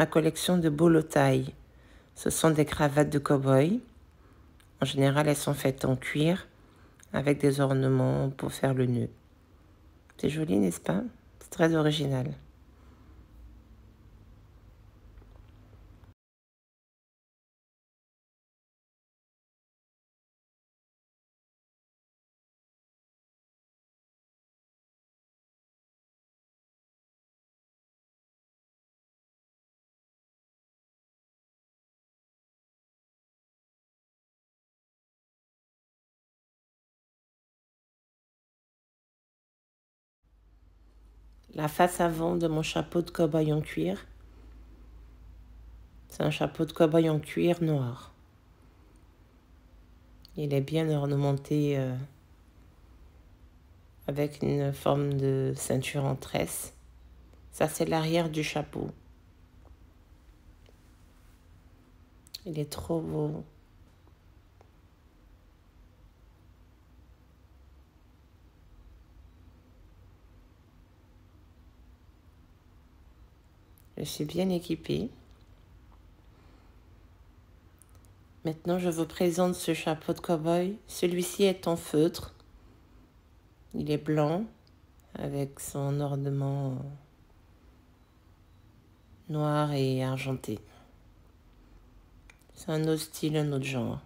ma collection de bolo tie. Ce sont des cravates de cow-boy. En général, elles sont faites en cuir avec des ornements pour faire le nœud. C'est joli, n'est-ce pas? C'est très original. La face avant de mon chapeau de cow-boy en cuir, c'est un chapeau de cow-boy en cuir noir. Il est bien ornementé avec une forme de ceinture en tresse. Ça, c'est l'arrière du chapeau. Il est trop beau. Je suis bien équipée. Maintenant, je vous présente ce chapeau de cow-boy. Celui-ci est en feutre. Il est blanc avec son ornement noir et argenté. C'est un autre style, un autre genre.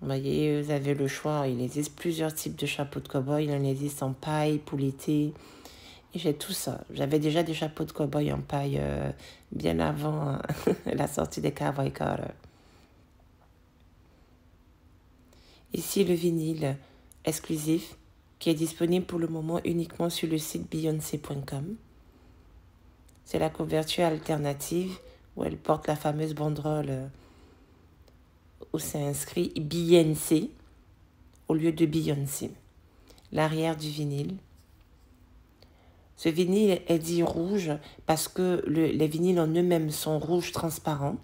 Vous voyez, vous avez le choix. Il existe plusieurs types de chapeaux de cow-boy. Il en existe en paille pour l'été. Et j'ai tout ça. J'avais déjà des chapeaux de cow-boy en paille bien avant la sortie des Cowboy Carter. Ici, le vinyle exclusif qui est disponible pour le moment uniquement sur le site beyoncé.com. C'est la couverture alternative où elle porte la fameuse banderole où c'est inscrit Beyoncé au lieu de Beyoncé. L'arrière du vinyle. Ce vinyle est dit rouge parce que les vinyles en eux-mêmes sont rouges transparents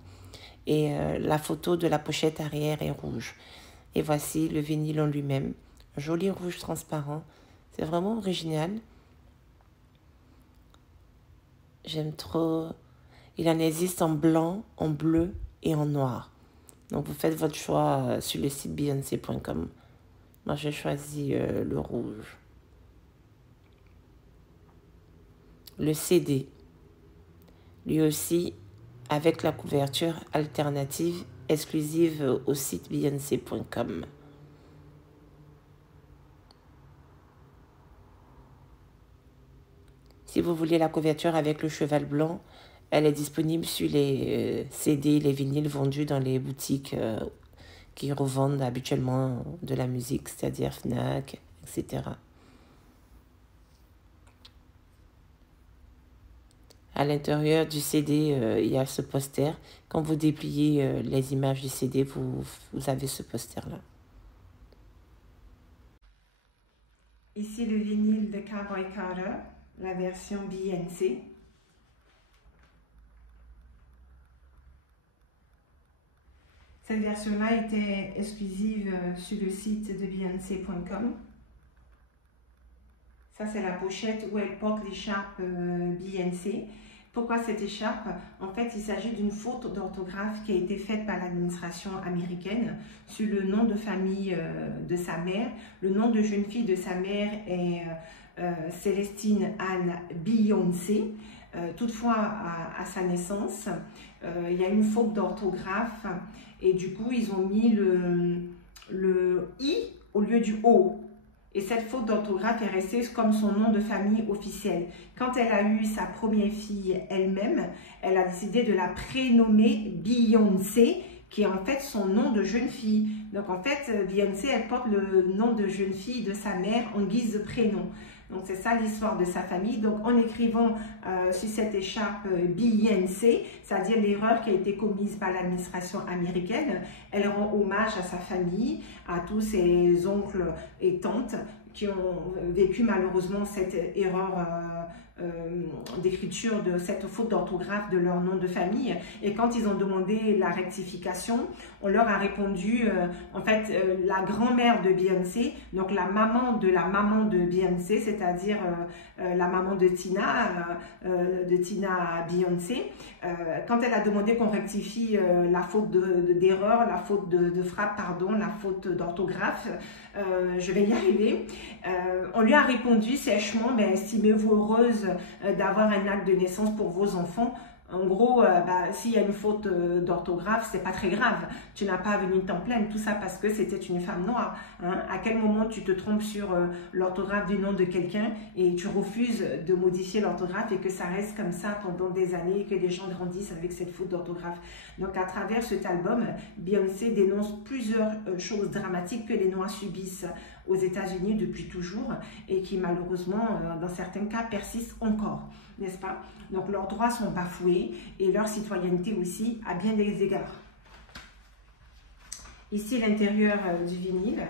et la photo de la pochette arrière est rouge. Et voici le vinyle en lui-même, joli rouge transparent. C'est vraiment original. J'aime trop. Il en existe en blanc, en bleu et en noir. Donc vous faites votre choix sur le site beyoncé.com. Moi j'ai choisi le rouge. Le CD, lui aussi avec la couverture alternative exclusive au site beyoncé.com. Si vous voulez la couverture avec le cheval blanc, elle est disponible sur les CD, les vinyles vendus dans les boutiques qui revendent habituellement de la musique, c'est-à-dire Fnac, etc. À l'intérieur du CD, il y a ce poster. Quand vous dépliez les images du CD, vous avez ce poster-là. Ici le vinyle de Cowboy Carter, la version Beyoncé. Cette version-là était exclusive sur le site de beyoncé.com. Ça, c'est la pochette où elle porte l'écharpe Beyoncé. Pourquoi cette écharpe? En fait, il s'agit d'une faute d'orthographe qui a été faite par l'administration américaine sur le nom de famille de sa mère. Le nom de jeune fille de sa mère est Célestine Anne Beyoncé. Toutefois, à sa naissance, il y a une faute d'orthographe et du coup, ils ont mis le I au lieu du O. Et cette faute d'orthographe est restée comme son nom de famille officiel. Quand elle a eu sa première fille elle-même, elle a décidé de la prénommer Beyoncé, qui est en fait son nom de jeune fille. Donc en fait, Beyoncé, elle porte le nom de jeune fille de sa mère en guise de prénom. Donc c'est ça l'histoire de sa famille. Donc en écrivant sur cette écharpe Beyoncé, c'est-à-dire l'erreur qui a été commise par l'administration américaine, elle rend hommage à sa famille, à tous ses oncles et tantes qui ont vécu malheureusement cette erreur d'écriture de cette faute d'orthographe de leur nom de famille. Et quand ils ont demandé la rectification, on leur a répondu, en fait, la grand-mère de Beyoncé, donc la maman de Beyoncé, c'est-à-dire la maman de Tina Beyoncé, quand elle a demandé qu'on rectifie la faute d'erreur, la faute de frappe, pardon, la faute d'orthographe, je vais y arriver. On lui a répondu sèchement, mais estimez-vous heureuse d'avoir un acte de naissance pour vos enfants. En gros, s'il y a une faute d'orthographe, c'est pas très grave. Tu n'as pas à venir t'en plaindre. Tout ça parce que c'était une femme noire. Hein. À quel moment tu te trompes sur l'orthographe du nom de quelqu'un et tu refuses de modifier l'orthographe et que ça reste comme ça pendant des années et que les gens grandissent avec cette faute d'orthographe. Donc à travers cet album, Beyoncé dénonce plusieurs choses dramatiques que les Noirs subissent aux États-Unis depuis toujours et qui malheureusement, dans certains cas, persistent encore, n'est-ce pas? Donc leurs droits sont bafoués et leur citoyenneté aussi à bien des égards. Ici l'intérieur du vinyle.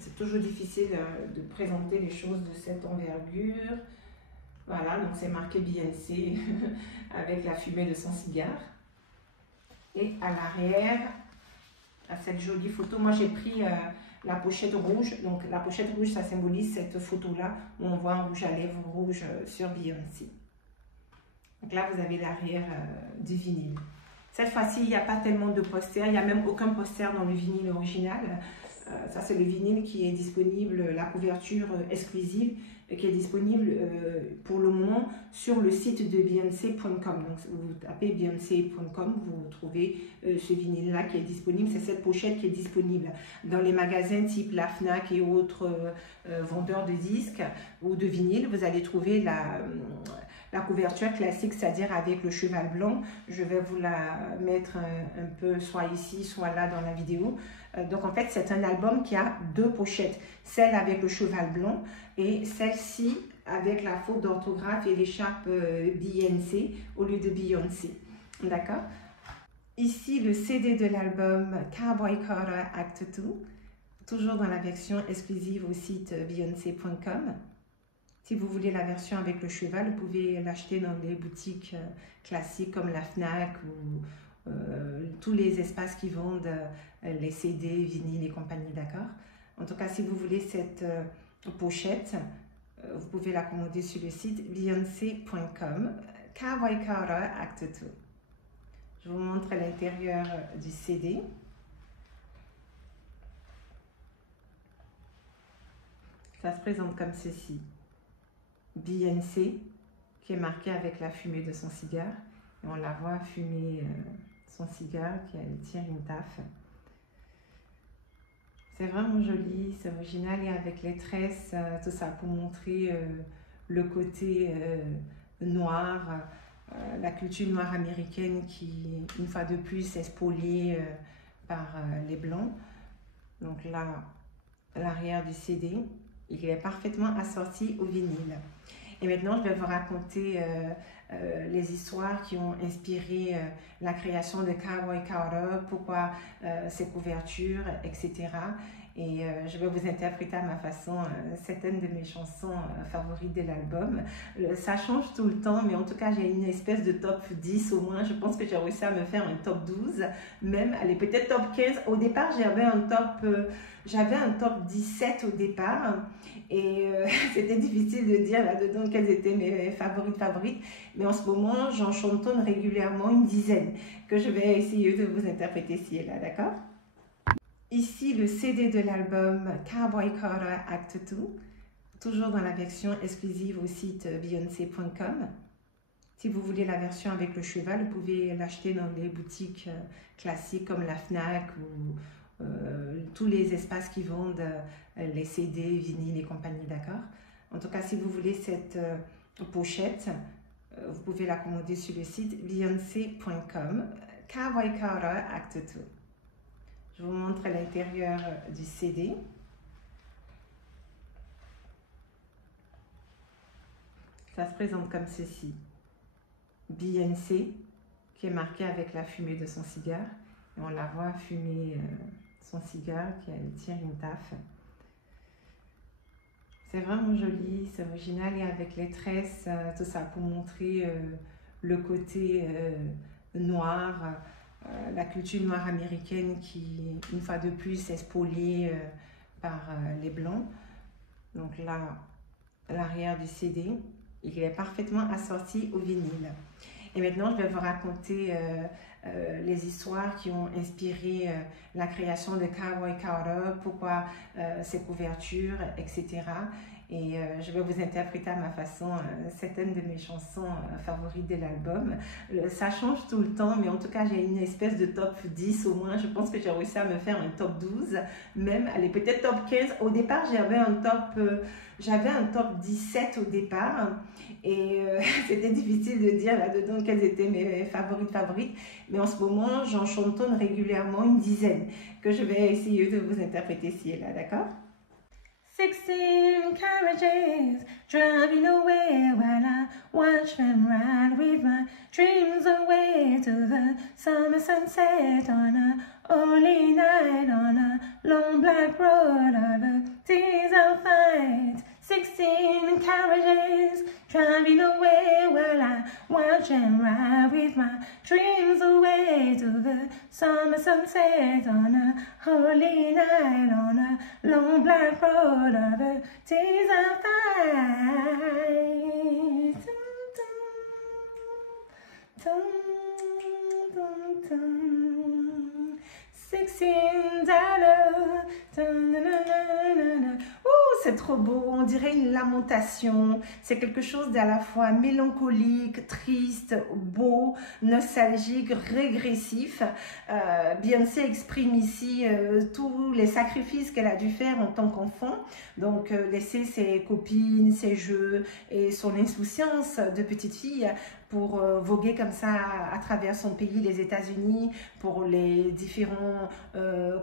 C'est toujours difficile de présenter les choses de cette envergure. Voilà, donc c'est marqué Beyoncé avec la fumée de son cigare. Et à l'arrière, à cette jolie photo, moi j'ai pris la pochette rouge. Donc la pochette rouge, ça symbolise cette photo-là où on voit un rouge à lèvres rouge sur Beyoncé. Donc là, vous avez l'arrière du vinyle. Cette fois-ci, il n'y a pas tellement de posters. Il n'y a même aucun poster dans le vinyle original. Ça, c'est le vinyle qui est disponible, la couverture exclusive, qui est disponible pour le moment sur le site de Beyoncé.com. Donc, vous tapez Beyoncé.com, vous trouvez ce vinyle-là qui est disponible. C'est cette pochette qui est disponible dans les magasins type la Fnac et autres vendeurs de disques ou de vinyles. Vous allez trouver la couverture classique, c'est-à-dire avec le cheval blanc. Je vais vous la mettre un peu soit ici, soit là dans la vidéo. Donc en fait, c'est un album qui a deux pochettes. Celle avec le cheval blanc et celle-ci avec la faute d'orthographe et l'écharpe Beyoncé au lieu de Beyoncé. D'accord? Ici, le CD de l'album Cowboy Carter Act 2, toujours dans la version exclusive au site Beyoncé.com. Si vous voulez la version avec le cheval, vous pouvez l'acheter dans les boutiques classiques comme la Fnac ou tous les espaces qui vendent les CD, vinyles et compagnie, d'accord? En tout cas, si vous voulez cette pochette, vous pouvez la commander sur le site Beyoncé.com, Cowboy Carter Act 2. Je vous montre l'intérieur du CD. Ça se présente comme ceci. Beyoncé, qui est marqué avec la fumée de son cigare. Et on la voit fumer son cigare, qui tire une taffe. C'est vraiment joli, c'est original et avec les tresses, tout ça pour montrer le côté noir, la culture noire américaine qui, une fois de plus, est spoliée par les Blancs. Donc là, l'arrière du CD, il est parfaitement assorti au vinyle. Et maintenant, je vais vous raconter les histoires qui ont inspiré la création de Cowboy Carter, pourquoi ces couvertures, etc. Et je vais vous interpréter à ma façon certaines de mes chansons favorites de l'album. Ça change tout le temps, mais en tout cas, j'ai une espèce de top 10 au moins. Je pense que j'ai réussi à me faire un top 12, même, allez, peut-être top 15. Au départ, j'avais un top 17 au départ. Et c'était difficile de dire là-dedans quelles étaient mes favorites. Mais en ce moment, j'en chantonne régulièrement une dizaine que je vais essayer de vous interpréter ici et là, d'accord? Ici, le CD de l'album Cowboy Carter Act 2, toujours dans la version exclusive au site Beyoncé.com. Si vous voulez la version avec le cheval, vous pouvez l'acheter dans les boutiques classiques comme la Fnac ou tous les espaces qui vendent les CD, vinyles et compagnie, d'accord? En tout cas, si vous voulez cette pochette, vous pouvez la commander sur le site Beyoncé.com, Cowboy Carter Act 2. Je vous montre l'intérieur du CD. Ça se présente comme ceci. Beyoncé, qui est marqué avec la fumée de son cigare. Et on la voit fumer son cigare, qui tire une taffe. C'est vraiment joli, c'est original et avec les tresses, tout ça pour montrer le côté noir, la culture noire américaine qui, une fois de plus, est spoliée par les Blancs. Donc là, l'arrière du CD, il est parfaitement assorti au vinyle. Et maintenant, je vais vous raconter les histoires qui ont inspiré la création de Cowboy Carter, pourquoi ses couvertures, etc. Et je vais vous interpréter à ma façon certaines de mes chansons favorites de l'album. Ça change tout le temps, mais en tout cas, j'ai une espèce de top 10 au moins. Je pense que j'ai réussi à me faire un top 12, même, allez, peut-être top 15. Au départ, j'avais un top 17 au départ. Et c'était difficile de dire là-dedans quelles étaient mes favorites. Mais en ce moment, j'en chantonne régulièrement une dizaine que je vais essayer de vous interpréter ici et là, d'accord? 16 carriages driving away while I watch them ride with my dreams away to the summer sunset on a holy night on a long black road of the tears I'll fight. 16 carriages driving away while I watch them ride with my dreams away to the summer sunset on a holy night on a long black road of the tears I fight. $16. C'est trop beau, on dirait une lamentation. C'est quelque chose d'à la fois mélancolique, triste, beau, nostalgique, régressif. Beyoncé exprime ici tous les sacrifices qu'elle a dû faire en tant qu'enfant. Donc laisser ses copines, ses jeux et son insouciance de petite fille pour voguer comme ça à travers son pays, les États-Unis, pour les différents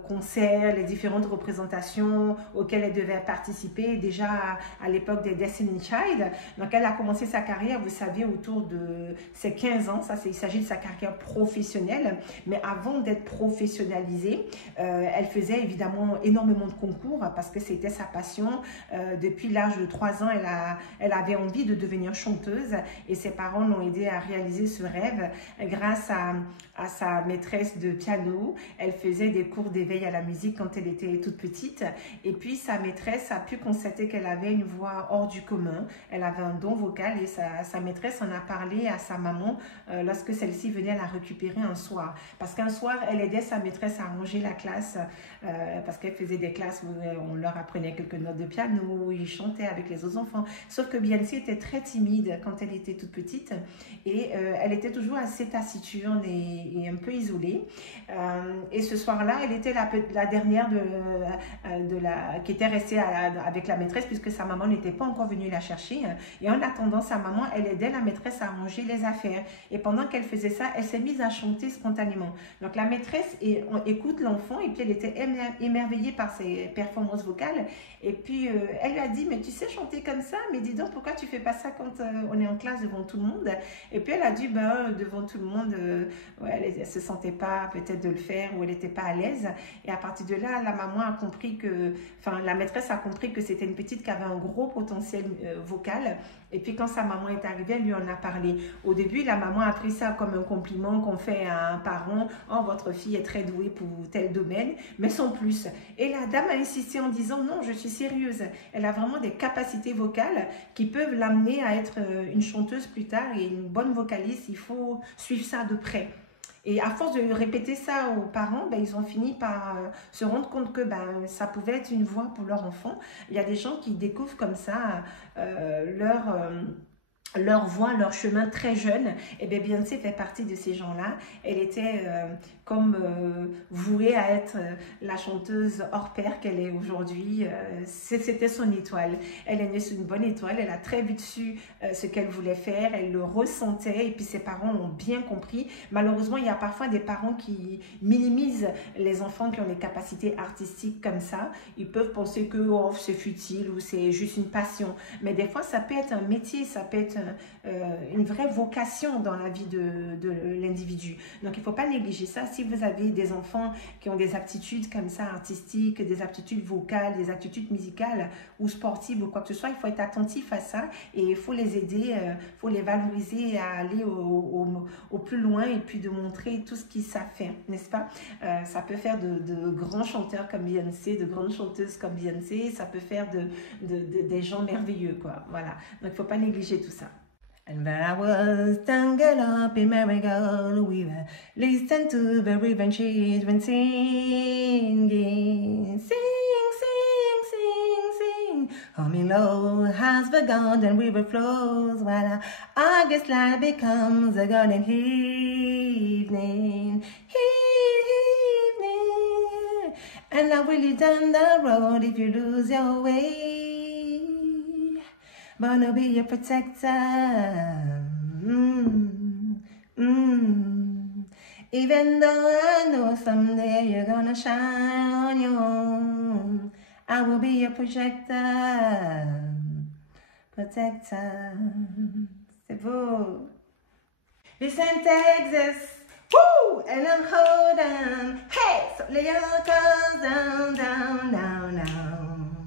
concerts, les différentes représentations auxquelles elle devait participer déjà à l'époque des Destiny Child. Donc elle a commencé sa carrière, vous savez, autour de ses 15 ans, il s'agit de sa carrière professionnelle, mais avant d'être professionnalisée, elle faisait évidemment énormément de concours parce que c'était sa passion. Depuis l'âge de 3 ans, elle avait envie de devenir chanteuse et ses parents l'ont aidé à réaliser ce rêve grâce à sa maîtresse de piano. Elle faisait des cours d'éveil à la musique quand elle était toute petite et puis sa maîtresse a pu constater qu'elle avait une voix hors du commun. Elle avait un don vocal et sa maîtresse en a parlé à sa maman lorsque celle-ci venait la récupérer un soir. Parce qu'un soir, elle aidait sa maîtresse à ranger la classe parce qu'elle faisait des classes où on leur apprenait quelques notes de piano, où ils chantaient avec les autres enfants. Sauf que Beyoncé était très timide quand elle était toute petite et elle était toujours assez taciturne et un peu isolée. Et ce soir-là, elle était la dernière qui était restée avec la maîtresse puisque sa maman n'était pas encore venue la chercher. Et en attendant, sa maman, elle aidait la maîtresse à ranger les affaires. Et pendant qu'elle faisait ça, elle s'est mise à chanter spontanément. Donc la maîtresse écoute l'enfant et puis elle était émerveillée par ses performances vocales. Et puis elle lui a dit, mais tu sais chanter comme ça? Mais dis donc, pourquoi tu fais pas ça quand on est en classe devant tout le monde? Et puis elle a dit, devant tout le monde, ouais, elle se sentait pas peut-être de le faire ou elle n'était pas à l'aise. Et à partir de là, la maman a compris la maîtresse a compris que c'était une petite qui avait un gros potentiel vocal. Et puis quand sa maman est arrivée, elle lui en a parlé. Au début, la maman a pris ça comme un compliment qu'on fait à un parent. Oh, votre fille est très douée pour tel domaine, mais sans plus. Et la dame a insisté en disant, non, je suis sérieuse. Elle a vraiment des capacités vocales qui peuvent l'amener à être une chanteuse plus tard et une bonne vocaliste. Il faut suivre ça de près. Et à force de répéter ça aux parents, ils ont fini par se rendre compte que ça pouvait être une voie pour leur enfant. Il y a des gens qui découvrent comme ça leur voie, leur chemin très jeune. Et bien Beyoncé fait partie de ces gens-là. Elle était vouée à être la chanteuse hors pair qu'elle est aujourd'hui. C'était son étoile. Elle est née sous une bonne étoile. Elle a très vite su ce qu'elle voulait faire. Elle le ressentait et puis ses parents l'ont bien compris. Malheureusement, il y a parfois des parents qui minimisent les enfants qui ont des capacités artistiques comme ça. Ils peuvent penser que c'est futile ou c'est juste une passion. Mais des fois, ça peut être un métier, ça peut être une vraie vocation dans la vie de l'individu. Donc, il ne faut pas négliger ça. Si vous avez des enfants qui ont des aptitudes comme ça, artistiques, des aptitudes vocales, des aptitudes musicales ou sportives ou quoi que ce soit, il faut être attentif à ça et il faut les aider, il faut les valoriser à aller au plus loin et puis de montrer tout ce qu'ils savent faire, n'est-ce pas? Ça peut faire de grands chanteurs comme Beyoncé, de grandes chanteuses comme Beyoncé, ça peut faire des gens merveilleux, quoi. Voilà. Donc, il ne faut pas négliger tout ça. And when I was tangled up in merry-go-round, we were listening to the ribbon children singing. Sing, sing, sing, sing. Humming low has begun and river flows while our August light becomes a golden evening. Evening. And I will lead down the road if you lose your way. But I'll be your protector. Even though I know someday you're gonna shine on your own, I will be your projector. Protector. C'est beau. Listen, Texas. Woo! And I'm holding. Hey! So lay your cards down, down, down, down.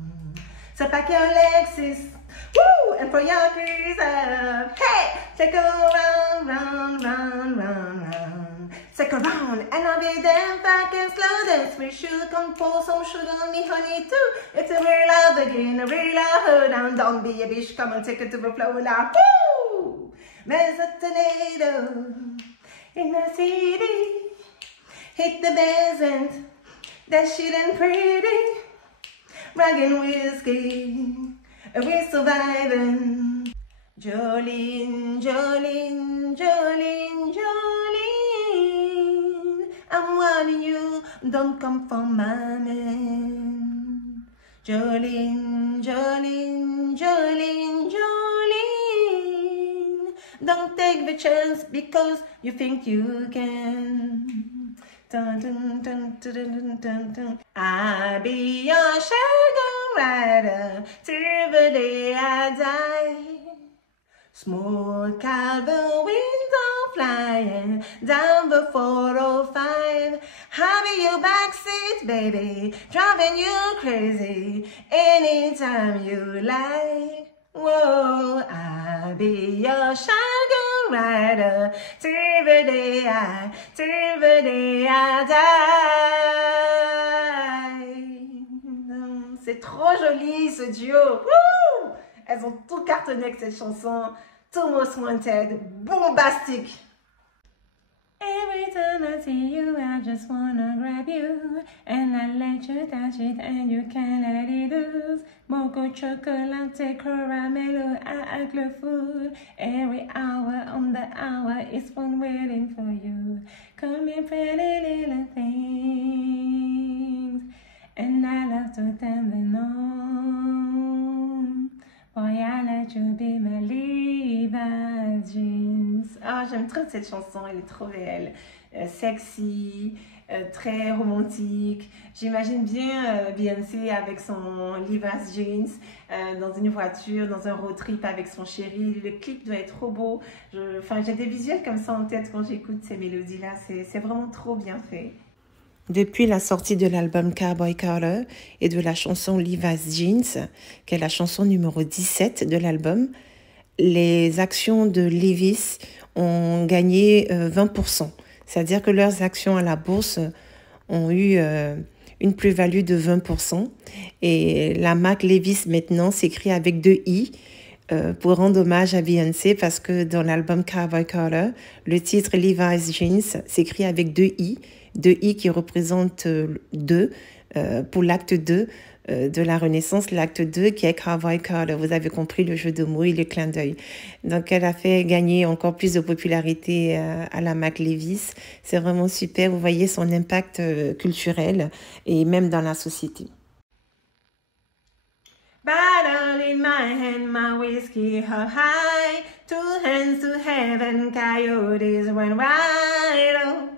So pack your Lexus. Woo! And for your keys up. Hey! Take a round, round, round, round, round. Take a round, and I'll be damn back and slow dance. We should compose some sugar on me, honey, too. It's a real love again, a real love down. Don't be a bitch, come and take it to the flow now. Woo! There's a tornado in the city. Hit the basement, that shit ain't pretty. Ragging whiskey. We're surviving. Jolene, Jolene, Jolene, Jolene. I'm warning you, don't come for my man. Jolene, Jolene, Jolene, Jolene. Don't take the chance because you think you can. Dun, dun, dun, dun, dun, dun, dun. I'll be your shadow rider till the day I die. Smoke out the window flying down the 405. I'll be your backseat, baby, driving you crazy anytime you like. Whoa, I'll be your shadow rider till the day I die. C'est trop joli ce duo. Woo! Elles ont tout cartonné avec cette chanson. Too Most Wanted, bombastique. Every time I see you, I just wanna grab you and I let you touch it and you can't let it loose. Mocha chocolate, caramel, I act the food. Every hour on the hour is one waiting for you. Come here, pretty little things, and I love to tell them on. Boy, I let you be my Levi's jeans. Ah, j'aime trop cette chanson, elle est trop belle. Sexy, très romantique. J'imagine bien Beyoncé avec son Levi's jeans dans une voiture, dans un road trip avec son chéri. Le clip doit être trop beau. Enfin, j'ai des visuels comme ça en tête quand j'écoute ces mélodies-là. C'est vraiment trop bien fait. Depuis la sortie de l'album Cowboy Carter et de la chanson Levi's Jeans, qui est la chanson numéro 17 de l'album, les actions de Levi's ont gagné 20%. C'est-à-dire que leurs actions à la bourse ont eu une plus-value de 20%. Et la marque Levi's maintenant s'écrit avec 2 I pour rendre hommage à Beyoncé parce que dans l'album Cowboy Carter, le titre Levi's Jeans s'écrit avec 2 I. 2 I qui représentent 2 pour l'acte 2 de la Renaissance, l'acte 2 qui est Cowboy Carter. Vous avez compris le jeu de mots et le clin d'œil. Donc, elle a fait gagner encore plus de popularité à la marque Levi's. C'est vraiment super. Vous voyez son impact culturel et même dans la société. Bottle in my hand, my whiskey up high. 2 hands to heaven, coyotes went wild.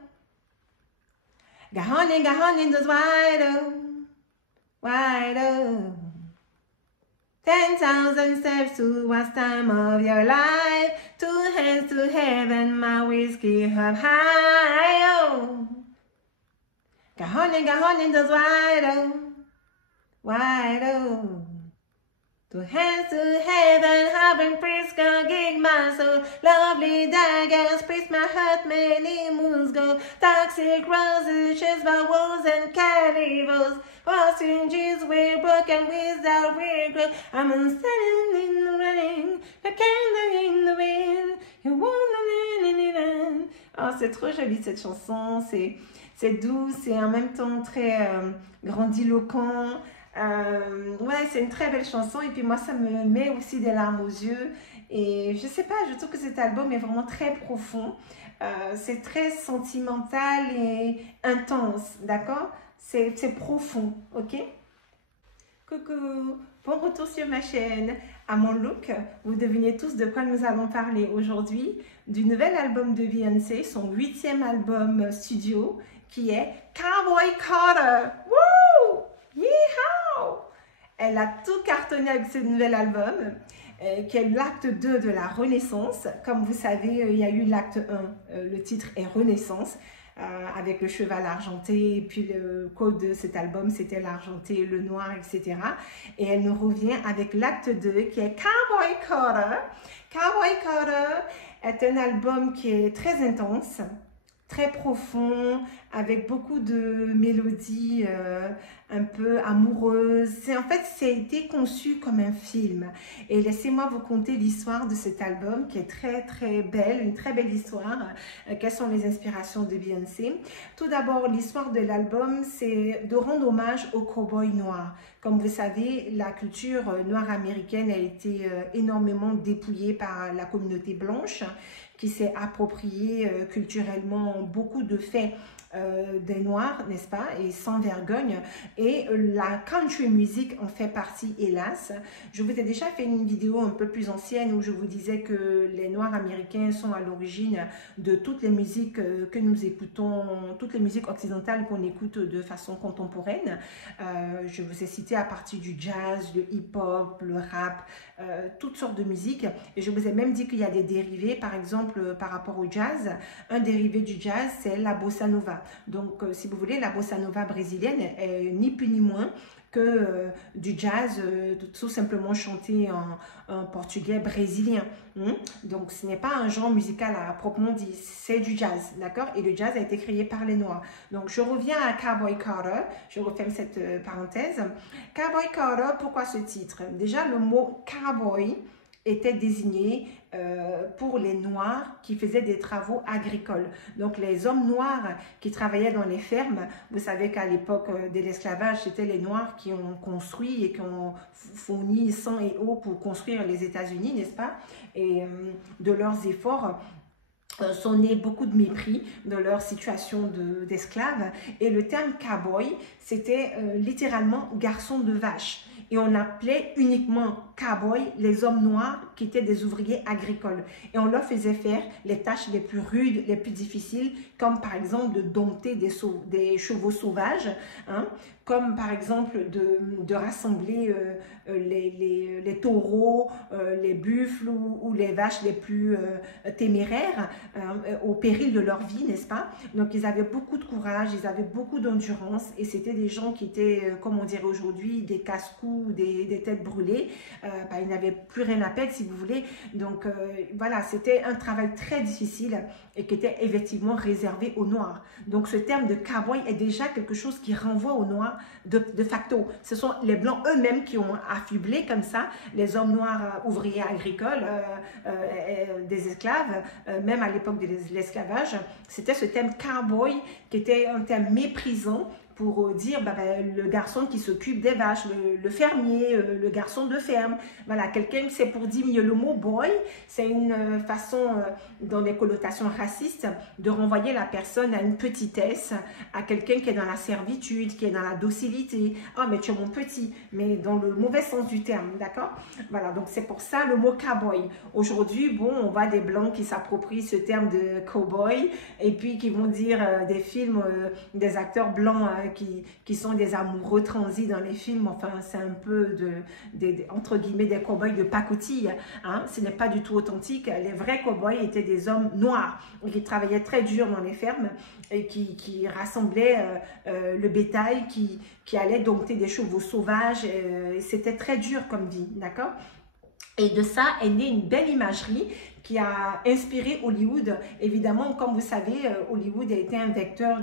Got honey in those wide open. 10,000 steps towards time of your life. 2 hands to heaven, my whiskey up high. Oh. Cajones does wide, oh. Wide, oh. 2 hands to heaven, having priest gonna gig my soul. Lovely daggers, priest my heart, many moons go. Toxic roses, chase by walls and carnivals. Hostages were broken without regret. I'm standing in the rain, a candle in the wind. You won't. Oh, c'est trop joli cette chanson, c'est doux, c'est en même temps très grandiloquent. Ouais, c'est une très belle chanson et puis moi ça me met aussi des larmes aux yeux et je sais pas, je trouve que cet album est vraiment très profond, c'est très sentimental et intense, d'accord, c'est profond, ok. Coucou, bon retour sur ma chaîne, à mon look, vous devinez tous de quoi nous allons parler aujourd'hui, du nouvel album de Beyoncé, son 8e album studio qui est Cowboy Carter. Woo! Yeehaw! Elle a tout cartonné avec ce nouvel album, qui est l'acte 2 de la Renaissance. Comme vous savez, il y a eu l'acte 1, le titre est Renaissance, avec le cheval argenté, et puis le code de cet album, c'était l'argenté, le noir, etc. Et elle nous revient avec l'acte 2, qui est Cowboy Carter. Cowboy Carter est un album qui est très intense, très profond, avec beaucoup de mélodies un peu amoureuses. En fait, ça a été conçu comme un film. Et laissez-moi vous conter l'histoire de cet album qui est très très belle, une très belle histoire. Quelles sont les inspirations de Beyoncé? Tout d'abord, l'histoire de l'album, c'est de rendre hommage aux cow-boys noirs. Comme vous savez, la culture noire américaine a été énormément dépouillée par la communauté blanche, qui s'est approprié culturellement beaucoup de faits des Noirs, n'est-ce pas, et sans vergogne. Et la country music en fait partie, hélas. Je vous ai déjà fait une vidéo un peu plus ancienne où je vous disais que les Noirs américains sont à l'origine de toutes les musiques que nous écoutons, toutes les musiques occidentales qu'on écoute de façon contemporaine. Je vous ai cité à partir du jazz, le hip-hop, le rap, toutes sortes de musiques. Et je vous ai même dit qu'il y a des dérivés, par exemple, par rapport au jazz. Un dérivé du jazz, c'est la bossa nova. Donc, si vous voulez, la bossa nova brésilienne est ni plus ni moins que du jazz tout simplement chanté en portugais brésilien. Donc, ce n'est pas un genre musical à proprement dit, c'est du jazz, d'accord? Et le jazz a été créé par les Noirs. Donc, je reviens à Cowboy Carter, je referme cette parenthèse. Cowboy Carter, pourquoi ce titre? Déjà, le mot cowboy était désigné pour les Noirs qui faisaient des travaux agricoles. Donc, les hommes noirs qui travaillaient dans les fermes, vous savez qu'à l'époque de l'esclavage, c'était les Noirs qui ont construit et qui ont fourni sang et eau pour construire les États-Unis, n'est-ce pas? Et de leurs efforts, sont nés beaucoup de mépris de leur situation d'esclaves. Et le terme cowboy, c'était littéralement garçon de vache. Et on appelait uniquement cowboy les hommes noirs qui étaient des ouvriers agricoles. Et on leur faisait faire les tâches les plus rudes, les plus difficiles, comme par exemple de dompter des chevaux sauvages, hein, comme par exemple de rassembler les taureaux, les buffles ou les vaches les plus téméraires au péril de leur vie, n'est-ce pas? Donc ils avaient beaucoup de courage, ils avaient beaucoup d'endurance et c'était des gens qui étaient, comme on dirait aujourd'hui, des casse-cou, des têtes brûlées. Ils n'avaient plus rien à perdre si vous voulez. Donc voilà, c'était un travail très difficile et qui était effectivement réservé aux Noirs. Donc ce terme de cowboy est déjà quelque chose qui renvoie aux Noirs de facto. Ce sont les Blancs eux-mêmes qui ont affublé comme ça les hommes noirs ouvriers agricoles, des esclaves, même à l'époque de l'esclavage. C'était ce terme cowboy qui était un terme méprisant pour dire le garçon qui s'occupe des vaches, le fermier, le garçon de ferme. Voilà, quelqu'un, c'est pour diminuer le mot boy, c'est une façon, dans les connotations racistes, de renvoyer la personne à une petitesse, à quelqu'un qui est dans la servitude, qui est dans la docilité. « Ah, mais tu es mon petit », mais dans le mauvais sens du terme, d'accord? Voilà, donc c'est pour ça le mot cowboy. Aujourd'hui, bon, on voit des Blancs qui s'approprient ce terme de cowboy, et puis qui vont dire des films, des acteurs blancs qui sont des amoureux transis dans les films. Enfin, c'est un peu entre guillemets des cow-boys de pacotille. Hein. Ce n'est pas du tout authentique. Les vrais cow-boys étaient des hommes noirs qui travaillaient très dur dans les fermes et qui rassemblaient le bétail, qui allaient dompter des chevaux sauvages. C'était très dur comme vie, d'accord? Et de ça est née une belle imagerie qui a inspiré Hollywood. Évidemment, comme vous savez, Hollywood a été un vecteur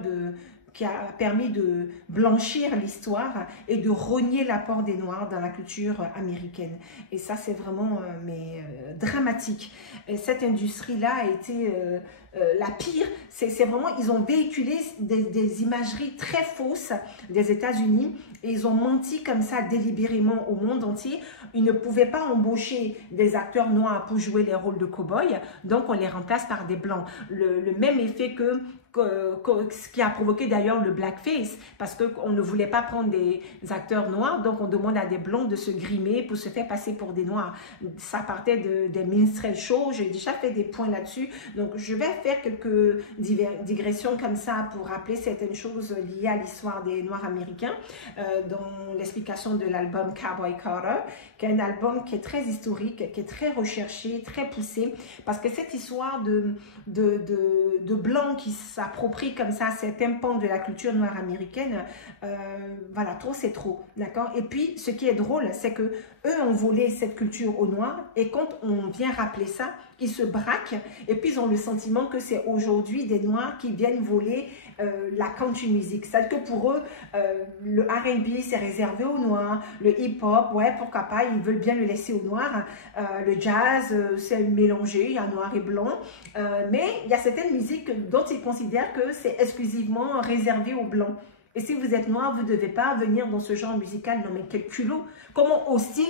qui a permis de blanchir l'histoire et de renier l'apport des Noirs dans la culture américaine. Et ça, c'est vraiment dramatique. Et cette industrie-là a été la pire. C'est vraiment, ils ont véhiculé des imageries très fausses des États-Unis et ils ont menti comme ça délibérément au monde entier. Ils ne pouvaient pas embaucher des acteurs noirs pour jouer les rôles de cow-boys, donc on les remplace par des blancs. Le même effet que ce qui a provoqué d'ailleurs le blackface, parce qu'on ne voulait pas prendre des acteurs noirs, donc on demande à des blonds de se grimer pour se faire passer pour des noirs. Ça partait des minstrel shows, j'ai déjà fait des points là-dessus, donc je vais faire quelques digressions comme ça pour rappeler certaines choses liées à l'histoire des Noirs américains, dans l'explication de l'album Cowboy Carter, qui est un album qui est très historique, qui est très recherché, très poussé, parce que cette histoire de blancs qui s'approprient comme ça certains pans de la culture noire américaine, voilà, trop c'est trop, d'accord? Et puis, ce qui est drôle, c'est que eux ont volé cette culture aux Noirs, et quand on vient rappeler ça, ils se braquent, et puis ils ont le sentiment que c'est aujourd'hui des Noirs qui viennent voler la country music. C'est-à-dire que pour eux, le R&B, c'est réservé aux Noirs, le hip-hop, ouais, pourquoi pas, ils veulent bien le laisser aux Noirs, le jazz, c'est mélangé, il y a noir et blanc, mais il y a certaines musiques dont ils considèrent que c'est exclusivement réservé aux Blancs. Et si vous êtes noir, vous ne devez pas venir dans ce genre musical. Non mais quel culot! Comment aussi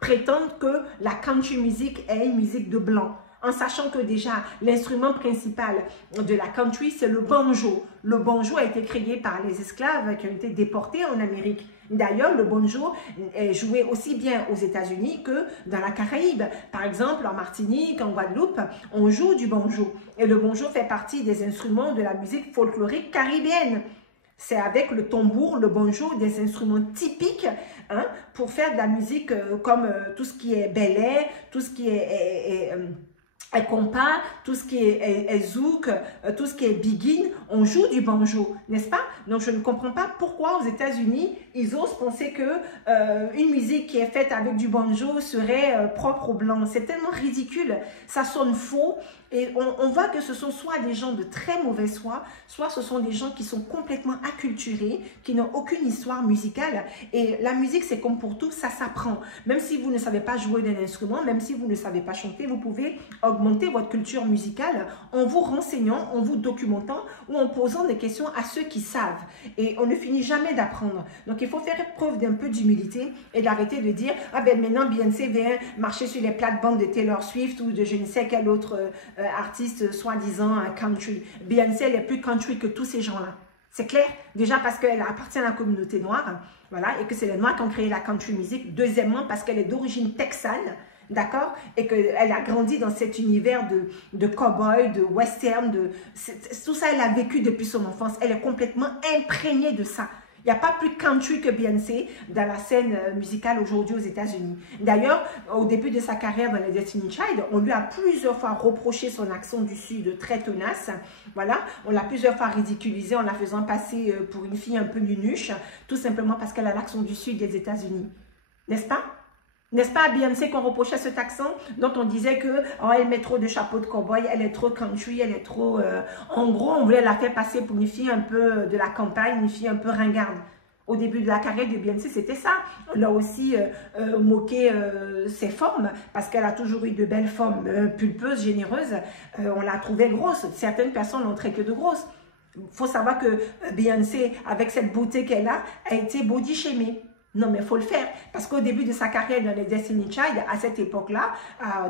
prétendre que la country music est une musique de blanc? En sachant que déjà, l'instrument principal de la country, c'est le banjo. Le banjo a été créé par les esclaves qui ont été déportés en Amérique. D'ailleurs, le banjo est joué aussi bien aux États-Unis que dans la Caraïbe. Par exemple, en Martinique, en Guadeloupe, on joue du banjo. Et le banjo fait partie des instruments de la musique folklorique caribéenne. C'est avec le tambour, le banjo, des instruments typiques hein, pour faire de la musique comme tout ce qui est belay, tout ce qui est compas, tout ce qui est zouk, tout ce qui est biguine, on joue du banjo, n'est-ce pas? Donc je ne comprends pas pourquoi aux États-Unis, ils osent penser que une musique qui est faite avec du banjo serait propre aux Blancs. C'est tellement ridicule, ça sonne faux. Et on voit que ce sont soit des gens de très mauvaise foi, soit ce sont des gens qui sont complètement acculturés, qui n'ont aucune histoire musicale. Et la musique, c'est comme pour tout, ça s'apprend. Même si vous ne savez pas jouer d'un instrument, même si vous ne savez pas chanter, vous pouvez augmenter votre culture musicale en vous renseignant, en vous documentant ou en posant des questions à ceux qui savent. Et on ne finit jamais d'apprendre. Donc, il faut faire preuve d'un peu d'humilité et d'arrêter de dire « Ah ben maintenant, Beyoncé vient marcher sur les plates-bandes de Taylor Swift ou de je ne sais quel autre artiste soi-disant country. Beyoncé, elle est plus country que tous ces gens-là. C'est clair? Déjà parce qu'elle appartient à la communauté noire, voilà, et que c'est les Noirs qui ont créé la country music. Deuxièmement, parce qu'elle est d'origine texane, d'accord? Et qu'elle a grandi dans cet univers de cow-boy, de western, tout ça, elle a vécu depuis son enfance. Elle est complètement imprégnée de ça. Il n'y a pas plus country que Beyoncé dans la scène musicale aujourd'hui aux États-Unis. D'ailleurs, au début de sa carrière dans les Destiny Child, on lui a plusieurs fois reproché son accent du Sud très tenace. Voilà, on l'a plusieurs fois ridiculisé en la faisant passer pour une fille un peu nunuche, tout simplement parce qu'elle a l'accent du Sud des États-Unis. N'est-ce pas? N'est-ce pas à Beyoncé qu'on reprochait cet accent dont on disait que oh, elle met trop de chapeau de cow-boy, elle est trop country, elle est trop... En gros, on voulait la faire passer pour une fille un peu de la campagne, une fille un peu ringarde. Au début de la carrière de Beyoncé, c'était ça. On l'a aussi moqué ses formes, parce qu'elle a toujours eu de belles formes pulpeuses, généreuses. On l'a trouvée grosse. Certaines personnes l'ont traitée de grosse. Il faut savoir que Beyoncé, avec cette beauté qu'elle a été body shamée. Non, mais il faut le faire. Parce qu'au début de sa carrière dans les Destiny Child, à cette époque-là,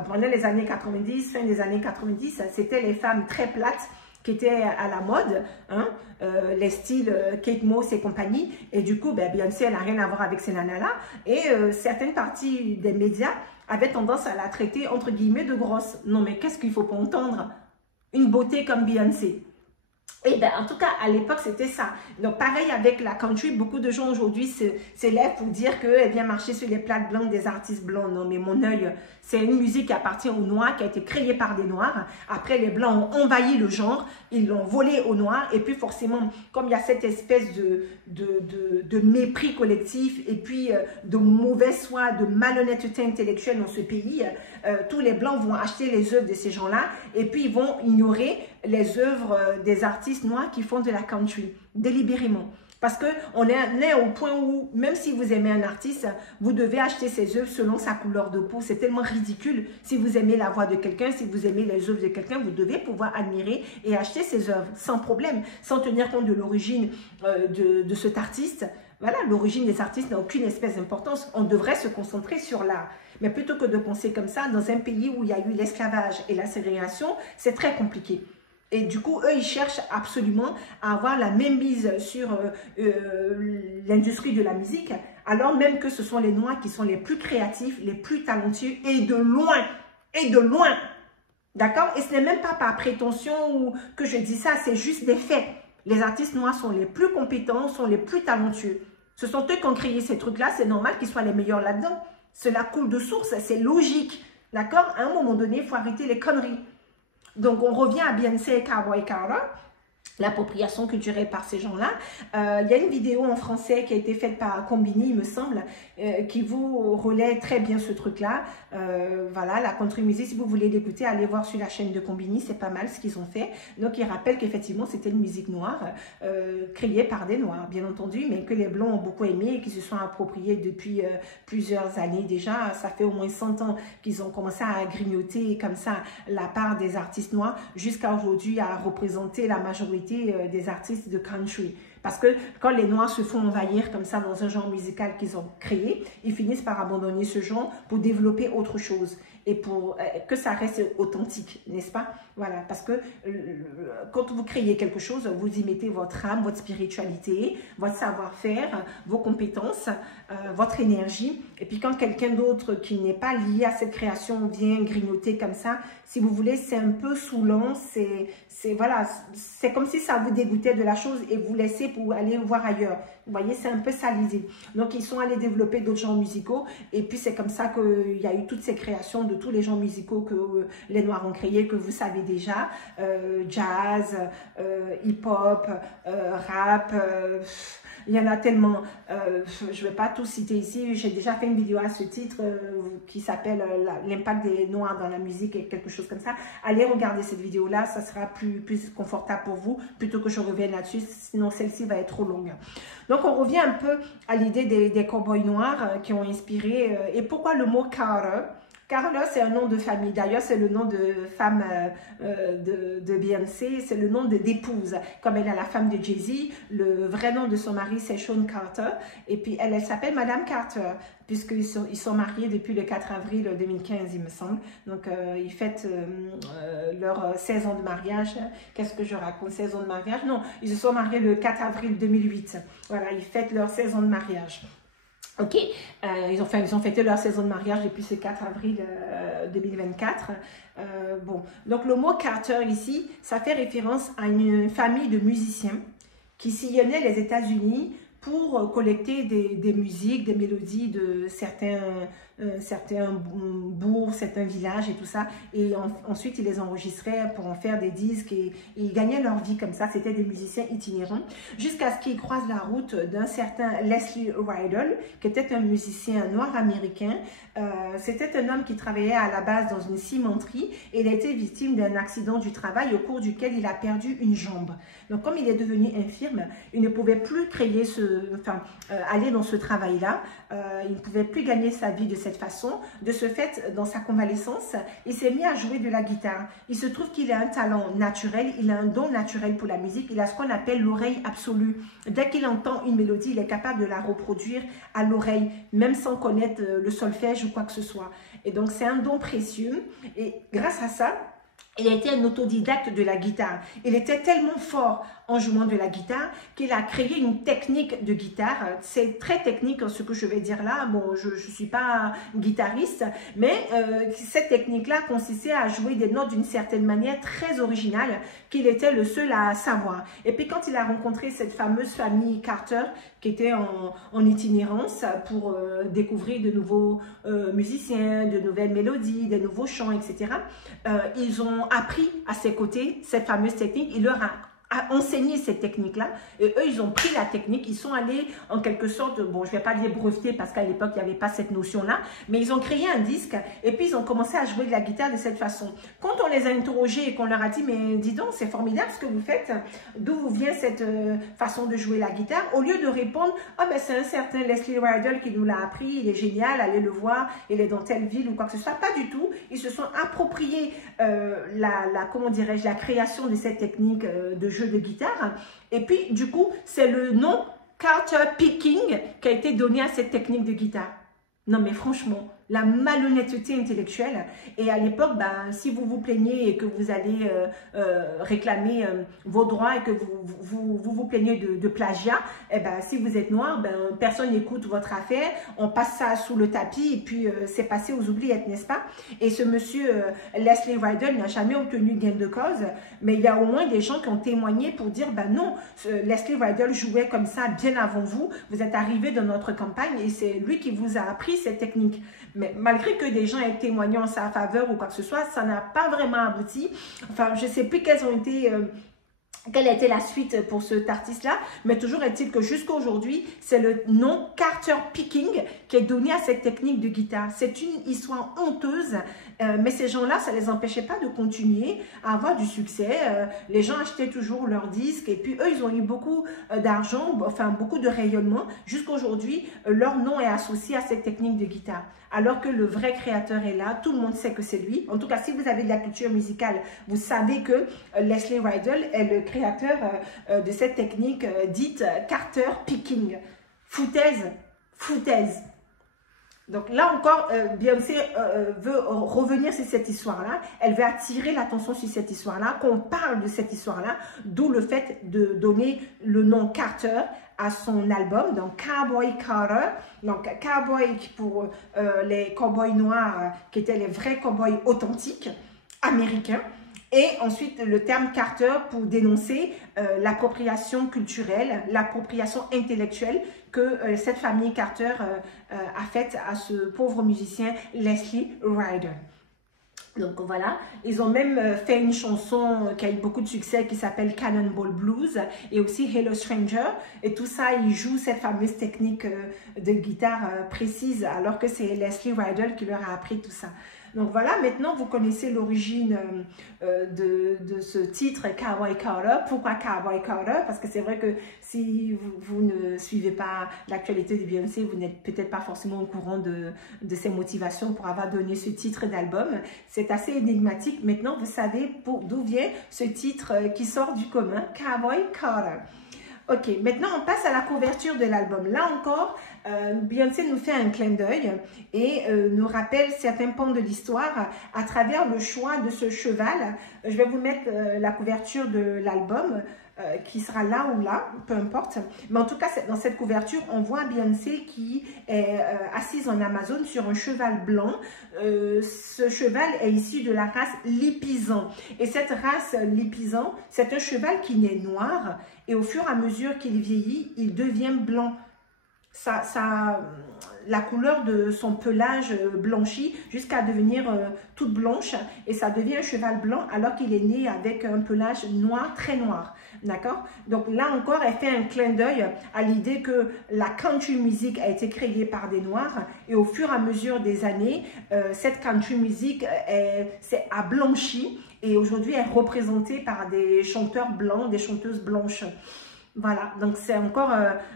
pendant les années 90, fin des années 90, c'était les femmes très plates qui étaient à la mode, hein, les styles Kate Moss et compagnie. Et du coup, ben, Beyoncé, elle n'a rien à voir avec ces nanas-là. Et certaines parties des médias avaient tendance à la traiter, entre guillemets, de grosse. Non, mais qu'est-ce qu'il ne faut pas entendre? Une beauté comme Beyoncé. Et ben, en tout cas, à l'époque, c'était ça. Donc, pareil avec la country, beaucoup de gens aujourd'hui s'élèvent pour dire qu'elle vient marcher sur les plates blanches des artistes blancs. Non, mais mon œil, c'est une musique qui appartient aux Noirs, qui a été créée par des Noirs. Après, les Blancs ont envahi le genre, ils l'ont volé aux Noirs. Et puis, forcément, comme il y a cette espèce de mépris collectif et puis de mauvaise foi, de malhonnêteté intellectuelle dans ce pays, tous les Blancs vont acheter les œuvres de ces gens-là et puis ils vont ignorer les œuvres des artistes noirs qui font de la country, délibérément. Parce qu'on est au point où, même si vous aimez un artiste, vous devez acheter ses œuvres selon sa couleur de peau. C'est tellement ridicule. Si vous aimez la voix de quelqu'un, si vous aimez les œuvres de quelqu'un, vous devez pouvoir admirer et acheter ses œuvres sans problème, sans tenir compte de l'origine de cet artiste. Voilà, l'origine des artistes n'a aucune espèce d'importance. On devrait se concentrer sur l'art. Mais plutôt que de penser comme ça, dans un pays où il y a eu l'esclavage et la ségrégation, c'est très compliqué. Et du coup, eux, ils cherchent absolument à avoir la même mise sur l'industrie de la musique, alors même que ce sont les Noirs qui sont les plus créatifs, les plus talentueux, et de loin, d'accord? Et ce n'est même pas par prétention ou que je dis ça, c'est juste des faits. Les artistes noirs sont les plus compétents, sont les plus talentueux. Ce sont eux qui ont créé ces trucs-là, c'est normal qu'ils soient les meilleurs là-dedans. Cela coule de source, c'est logique, d'accord? À un moment donné, il faut arrêter les conneries. Donc, on revient à Beyoncé et Cowboy Carter, l'appropriation culturelle par ces gens-là. Il y a une vidéo en français qui a été faite par Combini, il me semble, qui vous relaie très bien ce truc-là. Voilà, la country music, si vous voulez l'écouter, allez voir sur la chaîne de Combini, c'est pas mal ce qu'ils ont fait. Donc, ils rappellent qu'effectivement, c'était une musique noire, créée par des Noirs, bien entendu, mais que les Blancs ont beaucoup aimé et qui se sont appropriés depuis plusieurs années déjà. Ça fait au moins 100 ans qu'ils ont commencé à grignoter comme ça la part des artistes noirs, jusqu'à aujourd'hui à représenter la majorité des artistes de country. Parce que quand les Noirs se font envahir comme ça dans un genre musical qu'ils ont créé, ils finissent par abandonner ce genre pour développer autre chose et pour que ça reste authentique, n'est-ce pas? Voilà, parce que quand vous créez quelque chose, vous y mettez votre âme, votre spiritualité, votre savoir-faire, vos compétences, votre énergie. Et puis quand quelqu'un d'autre qui n'est pas lié à cette création vient grignoter comme ça, si vous voulez, c'est un peu saoulant, voilà, c'est comme si ça vous dégoûtait de la chose et vous laissez pour aller voir ailleurs. Vous voyez, c'est un peu ça l'idée. Donc, ils sont allés développer d'autres genres musicaux et puis c'est comme ça qu'il y a eu toutes ces créations de tous les genres musicaux que les Noirs ont créés, que vous savez déjà, jazz, hip-hop, rap, il y en a tellement, je ne vais pas tout citer ici, j'ai déjà fait une vidéo à ce titre qui s'appelle l'impact des Noirs dans la musique et quelque chose comme ça. Allez regarder cette vidéo-là, ça sera plus confortable pour vous plutôt que je revienne là-dessus, sinon celle-ci va être trop longue. Donc on revient un peu à l'idée des cowboys noirs qui ont inspiré, et pourquoi le mot Carter? Carter, c'est un nom de famille. D'ailleurs, c'est le nom de femme de Beyoncé. C'est le nom d'épouse. Comme elle est la femme de Jay-Z, le vrai nom de son mari, c'est Shawn Carter. Et puis, elle s'appelle Madame Carter, puisqu'ils sont mariés depuis le 4 avril 2015, il me semble. Donc, ils fêtent leur 16 ans de mariage. Qu'est-ce que je raconte? 16 ans de mariage? Non, ils se sont mariés le 4 avril 2008. Voilà, ils fêtent leur 16 ans de mariage. Ok, ils ont fêté leur saison de mariage depuis ce 4 avril 2024. Bon, donc le mot Carter ici, ça fait référence à une famille de musiciens qui sillonnaient les États-Unis pour collecter des musiques, des mélodies de certains bourgs, certains villages et tout ça. Et ensuite, ils les enregistraient pour en faire des disques et ils gagnaient leur vie comme ça. C'était des musiciens itinérants jusqu'à ce qu'ils croisent la route d'un certain Leslie Rydell, qui était un musicien noir américain. C'était un homme qui travaillait à la base dans une cimenterie et il a été victime d'un accident du travail au cours duquel il a perdu une jambe. Donc, comme il est devenu infirme, il ne pouvait plus aller dans ce travail-là. Il ne pouvait plus gagner sa vie de cette façon. De ce fait, dans sa convalescence, il s'est mis à jouer de la guitare. Il se trouve qu'il a un talent naturel, il a un don naturel pour la musique. Il a ce qu'on appelle l'oreille absolue. Dès qu'il entend une mélodie, il est capable de la reproduire à l'oreille, même sans connaître le solfège ou quoi que ce soit. Et donc, c'est un don précieux. Et grâce à ça, Il a été un autodidacte de la guitare. Il était tellement fort en jouant de la guitare qu'il a créé une technique de guitare. C'est très technique ce que je vais dire là. Bon, je ne suis pas guitariste, mais cette technique-là consistait à jouer des notes d'une certaine manière très originale qu'il était le seul à savoir. Et puis quand il a rencontré cette fameuse famille Carter qui était en itinérance pour découvrir de nouveaux musiciens, de nouvelles mélodies, de nouveaux chants, etc., ils ont appris à ses côtés cette fameuse technique. Il leur a enseigné cette technique-là, et eux, ils ont pris la technique, ils sont allés en quelque sorte, bon, je ne vais pas dire breveter parce qu'à l'époque, il n'y avait pas cette notion-là, mais ils ont créé un disque, et puis ils ont commencé à jouer de la guitare de cette façon. Quand on les a interrogés et qu'on leur a dit, mais dis donc, c'est formidable ce que vous faites, d'où vient cette façon de jouer la guitare, au lieu de répondre, ah ben c'est un certain Leslie Rydell qui nous l'a appris, il est génial, allez le voir, il est dans telle ville ou quoi que ce soit, pas du tout, ils se sont appropriés comment dirais-je, la création de cette technique de jeu de guitare. Et puis, du coup, c'est le nom Carter Picking qui a été donné à cette technique de guitare. Non, mais franchement, la malhonnêteté intellectuelle. Et à l'époque, ben, si vous vous plaignez et que vous allez réclamer vos droits et que vous plaignez de plagiat, eh ben, si vous êtes noir, ben, personne n'écoute votre affaire, on passe ça sous le tapis et puis c'est passé aux oubliettes, n'est-ce pas? Et ce monsieur Leslie Rydell n'a jamais obtenu gain de cause, mais il y a au moins des gens qui ont témoigné pour dire, ben non, Leslie Rydell jouait comme ça bien avant vous, vous êtes arrivé dans notre campagne et c'est lui qui vous a appris cette technique. Mais malgré que des gens aient témoigné en sa faveur ou quoi que ce soit, ça n'a pas vraiment abouti. Enfin, je ne sais plus quelles a été la suite pour cet artiste-là, mais toujours est-il que jusqu'à aujourd'hui, c'est le nom Carter Picking qui est donné à cette technique de guitare. C'est une histoire honteuse, mais ces gens-là, ça ne les empêchait pas de continuer à avoir du succès. Les gens achetaient toujours leurs disques et puis eux, ils ont eu beaucoup d'argent, enfin beaucoup de rayonnement. Jusqu'à aujourd'hui, leur nom est associé à cette technique de guitare. Alors que le vrai créateur est là, tout le monde sait que c'est lui. En tout cas, si vous avez de la culture musicale, vous savez que Leslie Rydell est le créateur de cette technique dite Carter Picking. Foutaise, foutaise. Donc là encore, Beyoncé veut revenir sur cette histoire-là. Elle veut attirer l'attention sur cette histoire-là, qu'on parle de cette histoire-là, d'où le fait de donner le nom Carter à son album, donc Cowboy Carter. Donc Cowboy pour les cowboys noirs qui étaient les vrais cowboys authentiques américains. Et ensuite, le terme Carter pour dénoncer l'appropriation culturelle, l'appropriation intellectuelle que cette famille Carter a faite à ce pauvre musicien Leslie Rydell. Donc voilà, ils ont même fait une chanson qui a eu beaucoup de succès qui s'appelle Cannonball Blues et aussi Hello Stranger. Et tout ça, ils jouent cette fameuse technique de guitare précise alors que c'est Leslie Rydell qui leur a appris tout ça. Donc voilà, maintenant vous connaissez l'origine de ce titre Cowboy Carter. Pourquoi Cowboy Carter? Parce que c'est vrai que si vous ne suivez pas l'actualité de Beyoncé, vous n'êtes peut-être pas forcément au courant de ses motivations pour avoir donné ce titre d'album. C'est assez énigmatique. Maintenant, vous savez d'où vient ce titre qui sort du commun, Cowboy Carter. Ok, maintenant on passe à la couverture de l'album. Là encore, Beyoncé nous fait un clin d'œil et nous rappelle certains pans de l'histoire à travers le choix de ce cheval. Je vais vous mettre la couverture de l'album qui sera là ou là, peu importe. Mais en tout cas, dans cette couverture, on voit Beyoncé qui est assise en Amazone sur un cheval blanc. Ce cheval est issu de la race Lipizan. Et cette race Lipizan, c'est un cheval qui naît noir et au fur et à mesure qu'il vieillit, il devient blanc. La couleur de son pelage blanchit jusqu'à devenir toute blanche et ça devient un cheval blanc alors qu'il est né avec un pelage noir, très noir. D'accord? Donc là encore, elle fait un clin d'œil à l'idée que la country music a été créée par des noirs et au fur et à mesure des années, cette country music a blanchi et aujourd'hui elle est représentée par des chanteurs blancs, des chanteuses blanches. Voilà, donc c'est encore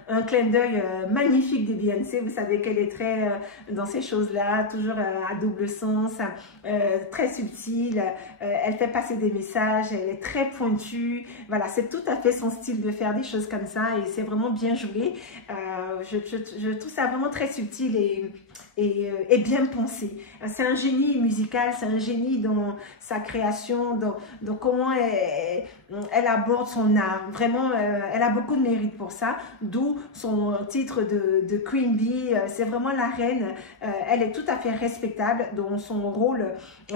un clin d'œil magnifique de Beyoncé. Vous savez qu'elle est très dans ces choses-là, toujours à double sens, très subtile. Elle fait passer des messages, elle est très pointue. Voilà, c'est tout à fait son style de faire des choses comme ça et c'est vraiment bien joué. Je trouve ça vraiment très subtil et bien pensé. C'est un génie musical, c'est un génie dans sa création, dans comment elle aborde son art. Vraiment, elle a beaucoup de mérite pour ça, d'où son titre de Queen Bee. C'est vraiment la reine. Elle est tout à fait respectable dans son rôle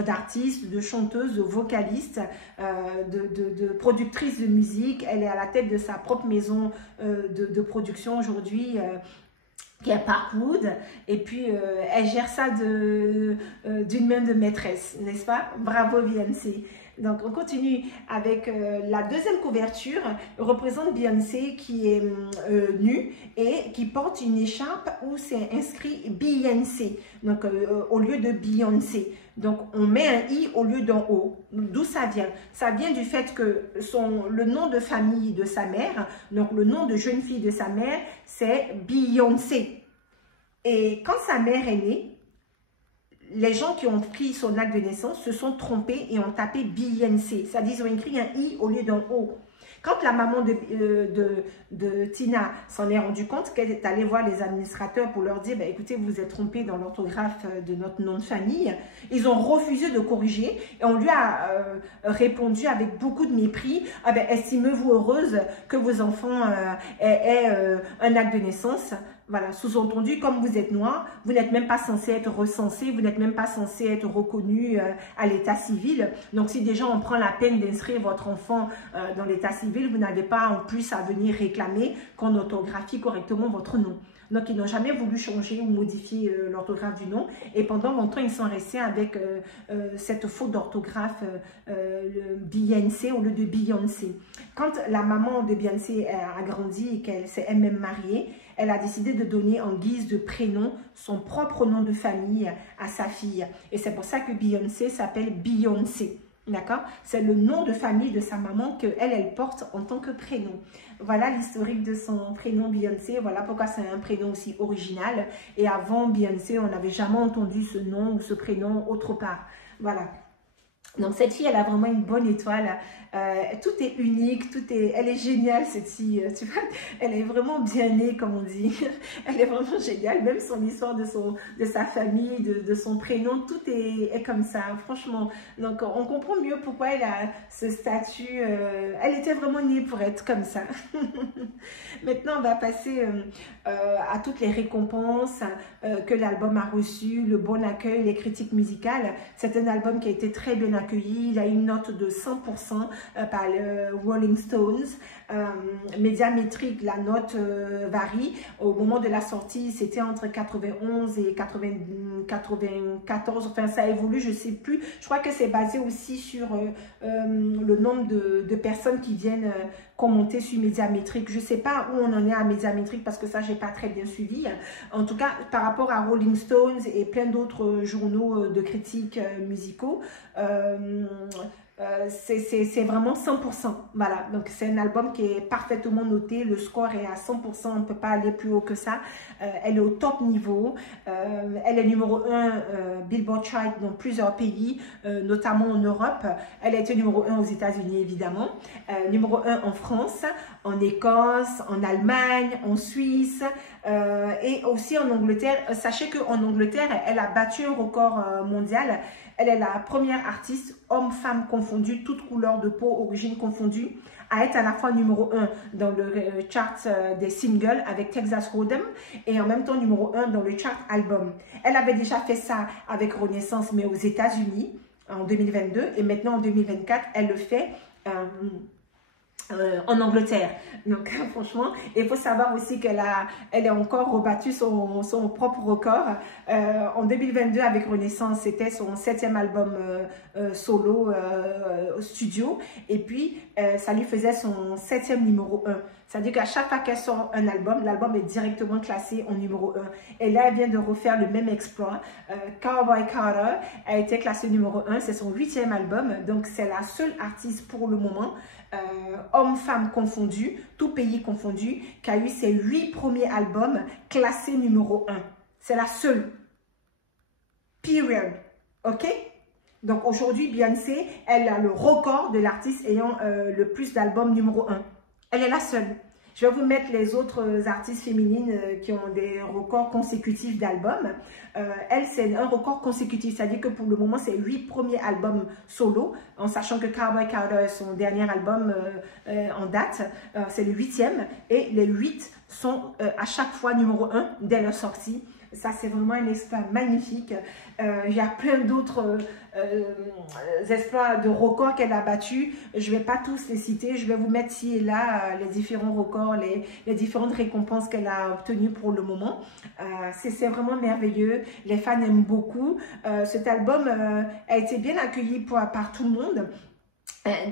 d'artiste, de chanteuse, de vocaliste, de productrice de musique. Elle est à la tête de sa propre maison de production aujourd'hui, qui est Parkwood, et puis elle gère ça d'une main de maîtresse, n'est-ce pas? Bravo Beyoncé. Donc on continue avec la deuxième couverture, représente Beyoncé qui est nue et qui porte une écharpe où c'est inscrit Beyoncé, donc au lieu de Beyoncé. Donc on met un i au lieu d'un o. D'où ça vient? Ça vient du fait que le nom de famille de sa mère, donc le nom de jeune fille de sa mère, c'est Beyoncé. Et quand sa mère est née, les gens qui ont pris son acte de naissance se sont trompés et ont tapé Beyoncé. C'est-à-dire qu'ils ont écrit un i au lieu d'un o. Quand la maman de Tina s'en est rendue compte, qu'elle est allée voir les administrateurs pour leur dire bah, « Écoutez, vous vous êtes trompés dans l'orthographe de notre nom de famille », ils ont refusé de corriger et on lui a répondu avec beaucoup de mépris ah ben, « Estimez-vous heureuse que vos enfants aient un acte de naissance ?» Voilà, sous-entendu, comme vous êtes noir, vous n'êtes même pas censé être recensé, vous n'êtes même pas censé être reconnu à l'état civil. Donc, si déjà on prend la peine d'inscrire votre enfant dans l'état civil, vous n'avez pas en plus à venir réclamer qu'on orthographie correctement votre nom. Donc, ils n'ont jamais voulu changer ou modifier l'orthographe du nom. Et pendant longtemps, ils sont restés avec cette faute d'orthographe Beyoncé au lieu de Beyoncé. Quand la maman de Beyoncé a grandi et qu'elle s'est elle-même mariée, elle a décidé de donner en guise de prénom son propre nom de famille à sa fille. Et c'est pour ça que Beyoncé s'appelle Beyoncé. D'accord? C'est le nom de famille de sa maman qu'elle porte en tant que prénom. Voilà l'historique de son prénom Beyoncé. Voilà pourquoi c'est un prénom aussi original. Et avant Beyoncé, on n'avait jamais entendu ce nom ou ce prénom autre part. Voilà. Donc cette fille, elle a vraiment une bonne étoile. Tout est unique, elle est géniale cette fille. Tu vois, elle est vraiment bien née comme on dit. Elle est vraiment géniale. Même son histoire de sa famille, de son prénom, tout est comme ça. Franchement, donc on comprend mieux pourquoi elle a ce statut. Elle était vraiment née pour être comme ça. Maintenant, on va passer à toutes les récompenses que l'album a reçues, le bon accueil, les critiques musicales. C'est un album qui a été très bien accueilli. Il a une note de 100% par le Rolling Stones. Médiamétrique, la note varie. Au moment de la sortie, c'était entre 91 et 94. Enfin, ça évolue, je ne sais plus. Je crois que c'est basé aussi sur le nombre de personnes qui viennent commenter sur Médiamétrique. Je ne sais pas où on en est à Médiamétrique parce que ça, je n'ai pas très bien suivi. En tout cas, par rapport à Rolling Stones et plein d'autres journaux de critiques musicaux, c'est vraiment 100%. Voilà, donc c'est un album qui est parfaitement noté. Le score est à 100%, on ne peut pas aller plus haut que ça. Elle est au top niveau. Elle est numéro 1 Billboard Chart dans plusieurs pays, notamment en Europe. Elle a été numéro 1 aux États-Unis, évidemment. Numéro 1 en France, en Écosse, en Allemagne, en Suisse et aussi en Angleterre. Sachez qu'en Angleterre, elle a battu un record mondial. Elle est la première artiste, homme-femme confondue, toute couleur de peau, origine confondue, à être à la fois numéro 1 dans le chart des singles avec Texas Hold'em et en même temps numéro 1 dans le chart album. Elle avait déjà fait ça avec Renaissance, mais aux États-Unis en 2022 et maintenant en 2024, elle le fait en Angleterre. Donc franchement, il faut savoir aussi qu'elle a encore rebattu son propre record. En 2022 avec Renaissance, c'était son 7e album solo studio et puis ça lui faisait son 7e numéro 1. C'est-à-dire qu'à chaque fois qu'elle sort un album, l'album est directement classé en numéro 1. Et là, elle vient de refaire le même exploit. Cowboy Carter a été classé numéro 1, c'est son 8e album. Donc, c'est la seule artiste pour le moment hommes, femmes confondus, tout pays confondu, qui a eu ses 8 premiers albums classés numéro 1. C'est la seule. Period. OK? Donc aujourd'hui, Beyoncé, elle a le record de l'artiste ayant le plus d'albums numéro 1. Elle est la seule. Je vais vous mettre les autres artistes féminines qui ont des records consécutifs d'albums. Elle, c'est un record consécutif, c'est-à-dire que pour le moment, c'est 8 premiers albums solo, en sachant que Cowboy Carter est son dernier album en date, c'est le 8e, et les 8 sont à chaque fois numéro 1 dès leur sortie. Ça, c'est vraiment un exploit magnifique. Il y a plein d'autres exploits de records qu'elle a battus. Je ne vais pas tous les citer. Je vais vous mettre ici et là les différents records, les différentes récompenses qu'elle a obtenues pour le moment. C'est vraiment merveilleux. Les fans aiment beaucoup. Cet album a été bien accueilli par tout le monde.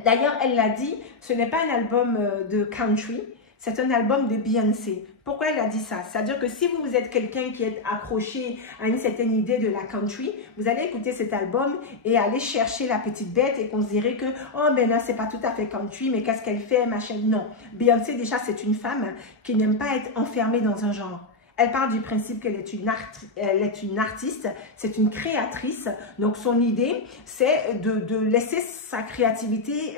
D'ailleurs, elle l'a dit, ce n'est pas un album de country. C'est un album de Beyoncé. Pourquoi elle a dit ça? C'est-à-dire que si vous êtes quelqu'un qui est accroché à une certaine idée de la country, vous allez écouter cet album et aller chercher la petite bête et considérer que « Oh, mais là, c'est pas tout à fait country, mais qu'est-ce qu'elle fait, machin ?» Non. Beyoncé, déjà, c'est une femme qui n'aime pas être enfermée dans un genre. Elle part du principe qu'elle est une artiste, c'est une créatrice. Donc, son idée, c'est de laisser sa créativité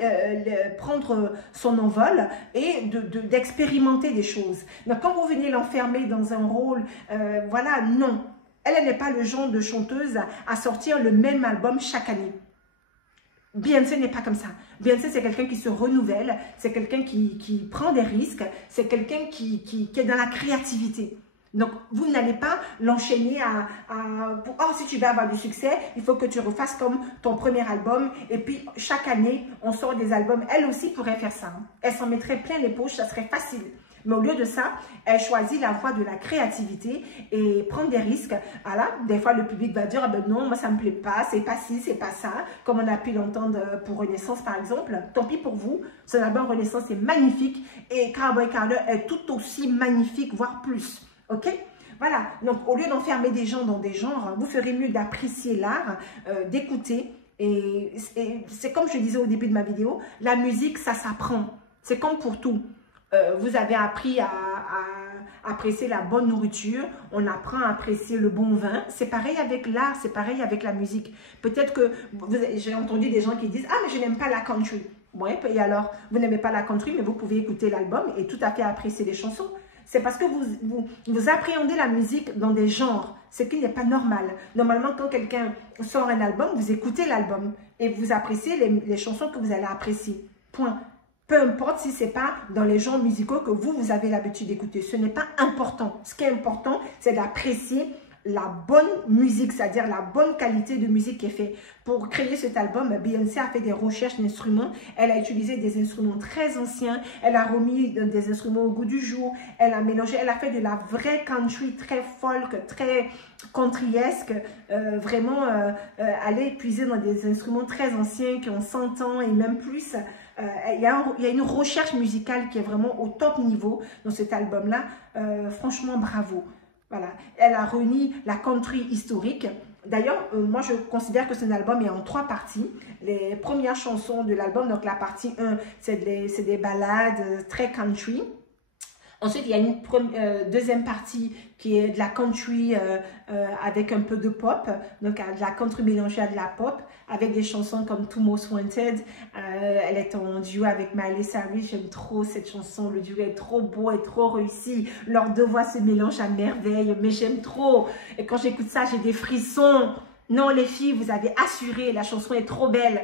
prendre son envol et d'expérimenter des choses. Donc, quand vous venez l'enfermer dans un rôle, voilà, non. Elle n'est pas le genre de chanteuse à sortir le même album chaque année. Beyoncé n'est pas comme ça. Beyoncé, c'est quelqu'un qui se renouvelle, c'est quelqu'un qui prend des risques, c'est quelqu'un qui est dans la créativité. Donc, vous n'allez pas l'enchaîner oh, si tu veux avoir du succès, il faut que tu refasses comme ton premier album. Et puis, chaque année, on sort des albums. Elle aussi pourrait faire ça. Hein. Elle s'en mettrait plein les poches, ça serait facile. Mais au lieu de ça, elle choisit la voie de la créativité et prend des risques. Alors, des fois, le public va dire, ah ben non, moi, ça ne me plaît pas, c'est pas ci, c'est pas ça. Comme on a pu l'entendre pour Renaissance, par exemple. Tant pis pour vous. Son album Renaissance est magnifique. Et Cowboy Carter est tout aussi magnifique, voire plus. OK? Voilà, donc au lieu d'enfermer des gens dans des genres, vous ferez mieux d'apprécier l'art, d'écouter. Et c'est comme je disais au début de ma vidéo, la musique, ça s'apprend. C'est comme pour tout. Vous avez appris à apprécier la bonne nourriture, on apprend à apprécier le bon vin. C'est pareil avec l'art, c'est pareil avec la musique. Peut-être que j'ai entendu des gens qui disent « Ah, mais je n'aime pas la country ». Oui, et alors, vous n'aimez pas la country, mais vous pouvez écouter l'album et tout à fait apprécier les chansons. C'est parce que vous appréhendez la musique dans des genres, ce qui n'est pas normal. Normalement, quand quelqu'un sort un album, vous écoutez l'album et vous appréciez les chansons que vous allez apprécier. Point. Peu importe si ce n'est pas dans les genres musicaux que vous avez l'habitude d'écouter. Ce n'est pas important. Ce qui est important, c'est d'apprécier la bonne musique, c'est-à-dire la bonne qualité de musique qui est faite. Pour créer cet album, Beyoncé a fait des recherches d'instruments. Elle a utilisé des instruments très anciens. Elle a remis des instruments au goût du jour. Elle a mélangé, elle a fait de la vraie country très folk, très countryesque. Vraiment, aller puiser dans des instruments très anciens qui ont 100 ans et même plus. Il y a une recherche musicale qui est vraiment au top niveau dans cet album-là. Franchement, bravo. Voilà, elle a réuni la country historique. D'ailleurs, moi, je considère que cet album est en 3 parties. Les premières chansons de l'album, donc la partie 1, c'est des ballades très country. Ensuite, il y a une deuxième partie qui est de la country avec un peu de pop, donc de la country mélangée à de la pop, avec des chansons comme Two Most Wanted. Elle est en duo avec Miley Cyrus, j'aime trop cette chanson, le duo est trop beau et trop réussi. Leurs deux voix se mélangent à merveille, mais j'aime trop. Et quand j'écoute ça, j'ai des frissons. Non, les filles, vous avez assuré, la chanson est trop belle.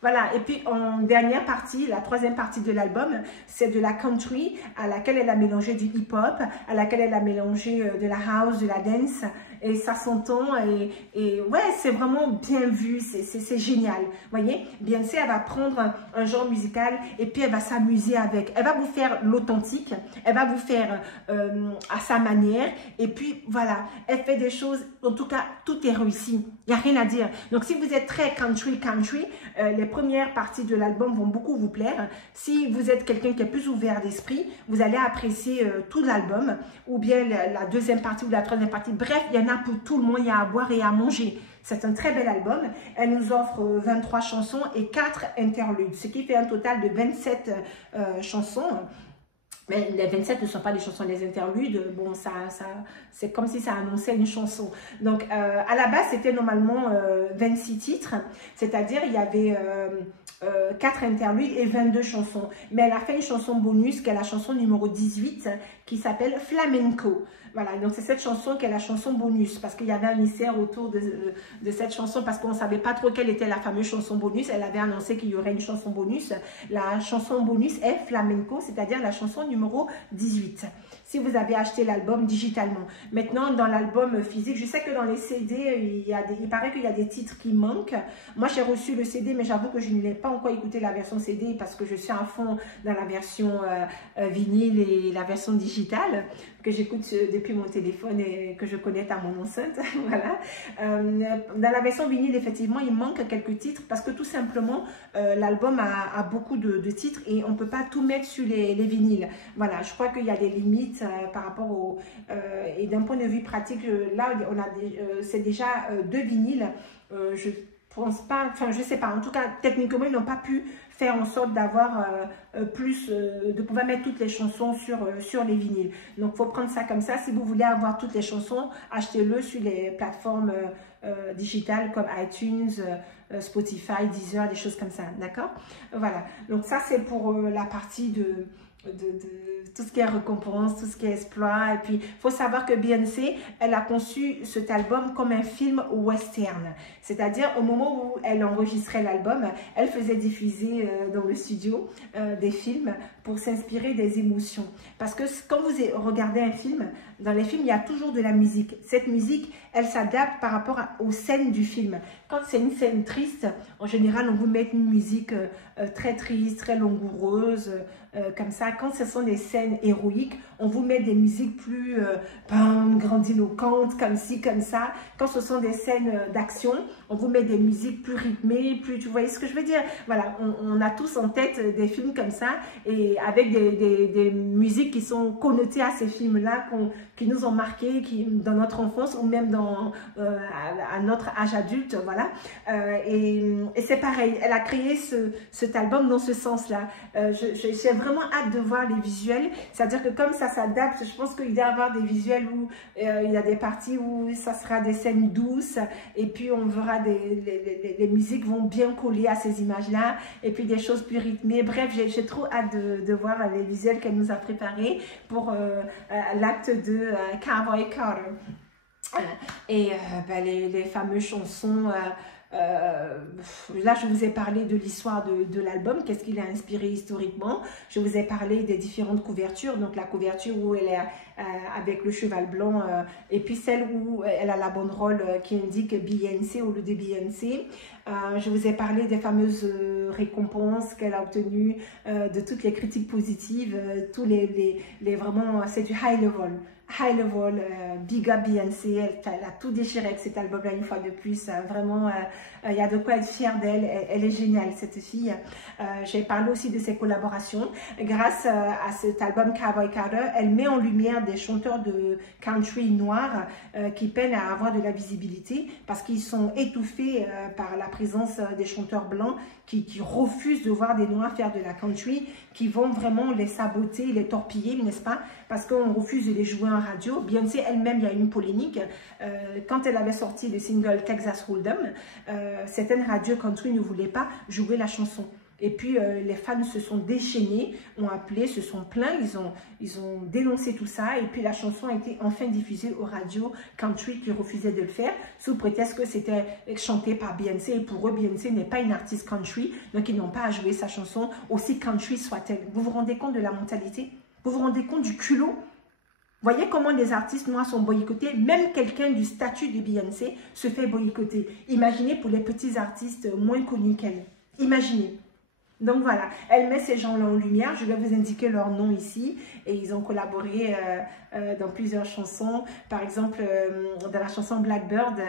Voilà, et puis en dernière partie, la 3e partie de l'album, c'est de la country à laquelle elle a mélangé du hip-hop, à laquelle elle a mélangé de la house, de la dance, et ça s'entend, et ouais, c'est vraiment bien vu, c'est génial. Vous voyez, Beyoncé, elle va prendre un genre musical et puis elle va s'amuser avec. Elle va vous faire l'authentique, elle va vous faire à sa manière, et puis voilà, elle fait des choses, en tout cas, tout est réussi. Il n'y a rien à dire. Donc, si vous êtes très country, les premières parties de l'album vont beaucoup vous plaire. Si vous êtes quelqu'un qui est plus ouvert d'esprit, vous allez apprécier tout l'album, ou bien la 2e partie ou la 3e partie. Bref, il y en a a pour tout le monde, il y a à boire et à manger. C'est un très bel album. Elle nous offre 23 chansons et 4 interludes, ce qui fait un total de 27 chansons. Mais les 27 ne sont pas des chansons, les interludes. Bon, c'est comme si ça annonçait une chanson. Donc, à la base, c'était normalement 26 titres. C'est-à-dire, il y avait 4 interludes et 22 chansons. Mais elle a fait une chanson bonus, qui est la chanson numéro 18, qui s'appelle Flamenco. Voilà, donc c'est cette chanson qui est la chanson bonus, parce qu'il y avait un mystère autour de cette chanson, parce qu'on ne savait pas trop quelle était la fameuse chanson bonus. Elle avait annoncé qu'il y aurait une chanson bonus. La chanson bonus est Flamenco, c'est-à-dire la chanson numéro 18. Si vous avez acheté l'album digitalement. Maintenant, dans l'album physique, je sais que dans les CD, il paraît qu'il y a des titres qui manquent. Moi, j'ai reçu le CD, mais j'avoue que je ne l'ai pas encore écouté la version CD parce que je suis à fond dans la version vinyle et la version digitale que j'écoute depuis mon téléphone et que je connecte à mon enceinte. Voilà. Dans la version vinyle, effectivement, il manque quelques titres parce que tout simplement, l'album a beaucoup de titres et on ne peut pas tout mettre sur les vinyles. Voilà, je crois qu'il y a des limites par rapport au... et d'un point de vue pratique, là, c'est déjà 2 vinyles. Je pense pas, enfin, je sais pas. En tout cas, techniquement, ils n'ont pas pu faire en sorte d'avoir de pouvoir mettre toutes les chansons sur les vinyles. Donc, il faut prendre ça comme ça. Si vous voulez avoir toutes les chansons, achetez-le sur les plateformes digitales comme iTunes, Spotify, Deezer, des choses comme ça. D'accord? Voilà. Donc, ça, c'est pour la partie de tout ce qui est récompense, tout ce qui est exploit. Et puis, il faut savoir que Beyoncé, elle a conçu cet album comme un film western. C'est-à-dire, au moment où elle enregistrait l'album, elle faisait diffuser dans le studio des films pour s'inspirer des émotions. Parce que quand vous regardez un film, dans les films, il y a toujours de la musique. Cette musique, elle s'adapte par rapport aux scènes du film. Quand c'est une scène triste, en général, on vous met une musique très triste, très langoureuse, comme ça. Quand ce sont des scènes héroïques, on vous met des musiques plus grandiloquentes, comme ci, comme ça. Quand ce sont des scènes d'action, on vous met des musiques plus rythmées, plus, tu vois ce que je veux dire? Voilà, on a tous en tête des films comme ça, et avec des musiques qui sont connotées à ces films-là, qui nous ont marqués, dans notre enfance, ou même à notre âge adulte, voilà. Et c'est pareil, elle a créé cet album dans ce sens-là. J'ai vraiment hâte de voir les visuels, c'est-à-dire que comme ça s'adapte, je pense qu'il doit y avoir des visuels où il y a des parties où ça sera des scènes douces, et puis on verra les musiques vont bien coller à ces images-là, et puis des choses plus rythmées. Bref, j'ai trop hâte de voir les visuels qu'elle nous a préparés pour l'acte de Cowboy Carter. Et les fameuses chansons... là, je vous ai parlé de l'histoire de l'album, qu'est-ce qu'il a inspiré historiquement. Je vous ai parlé des différentes couvertures, donc la couverture où elle est avec le cheval blanc, et puis celle où elle a la banderole qui indique Beyoncé au lieu de Beyoncé. Je vous ai parlé des fameuses récompenses qu'elle a obtenues, de toutes les critiques positives, tous vraiment, c'est du high level. High level, big up Beyoncé, elle a tout déchiré avec cet album-là une fois de plus. Vraiment, il y a de quoi être fier d'elle. Elle est géniale, cette fille. J'ai parlé aussi de ses collaborations. Grâce à cet album Cowboy Carter, elle met en lumière des chanteurs de country noirs qui peinent à avoir de la visibilité parce qu'ils sont étouffés par la présence des chanteurs blancs qui refusent de voir des noirs faire de la country, qui vont vraiment les saboter, les torpiller, n'est-ce pas? Parce qu'on refuse de les jouer en radio. Beyoncé elle-même, il y a une polémique. Quand elle avait sorti le single Texas Hold'em, certaines radios country ne voulaient pas jouer la chanson. Et puis, les fans se sont déchaînés, ont appelé, se sont plaints, ils ont dénoncé tout ça. Et puis, la chanson a été enfin diffusée aux radios country qui refusaient de le faire, sous prétexte que c'était chanté par Beyoncé. Et pour eux, Beyoncé n'est pas une artiste country, donc ils n'ont pas à jouer sa chanson, aussi country soit-elle. Vous vous rendez compte de la mentalité? Vous vous rendez compte du culot? Voyez comment les artistes noirs sont boycottés. Même quelqu'un du statut de Beyoncé se fait boycotter. Imaginez pour les petits artistes moins connus qu'elle. Imaginez. Donc voilà, elle met ces gens-là en lumière. Je vais vous indiquer leur nom ici. Et ils ont collaboré dans plusieurs chansons. Par exemple, dans la chanson Blackbird,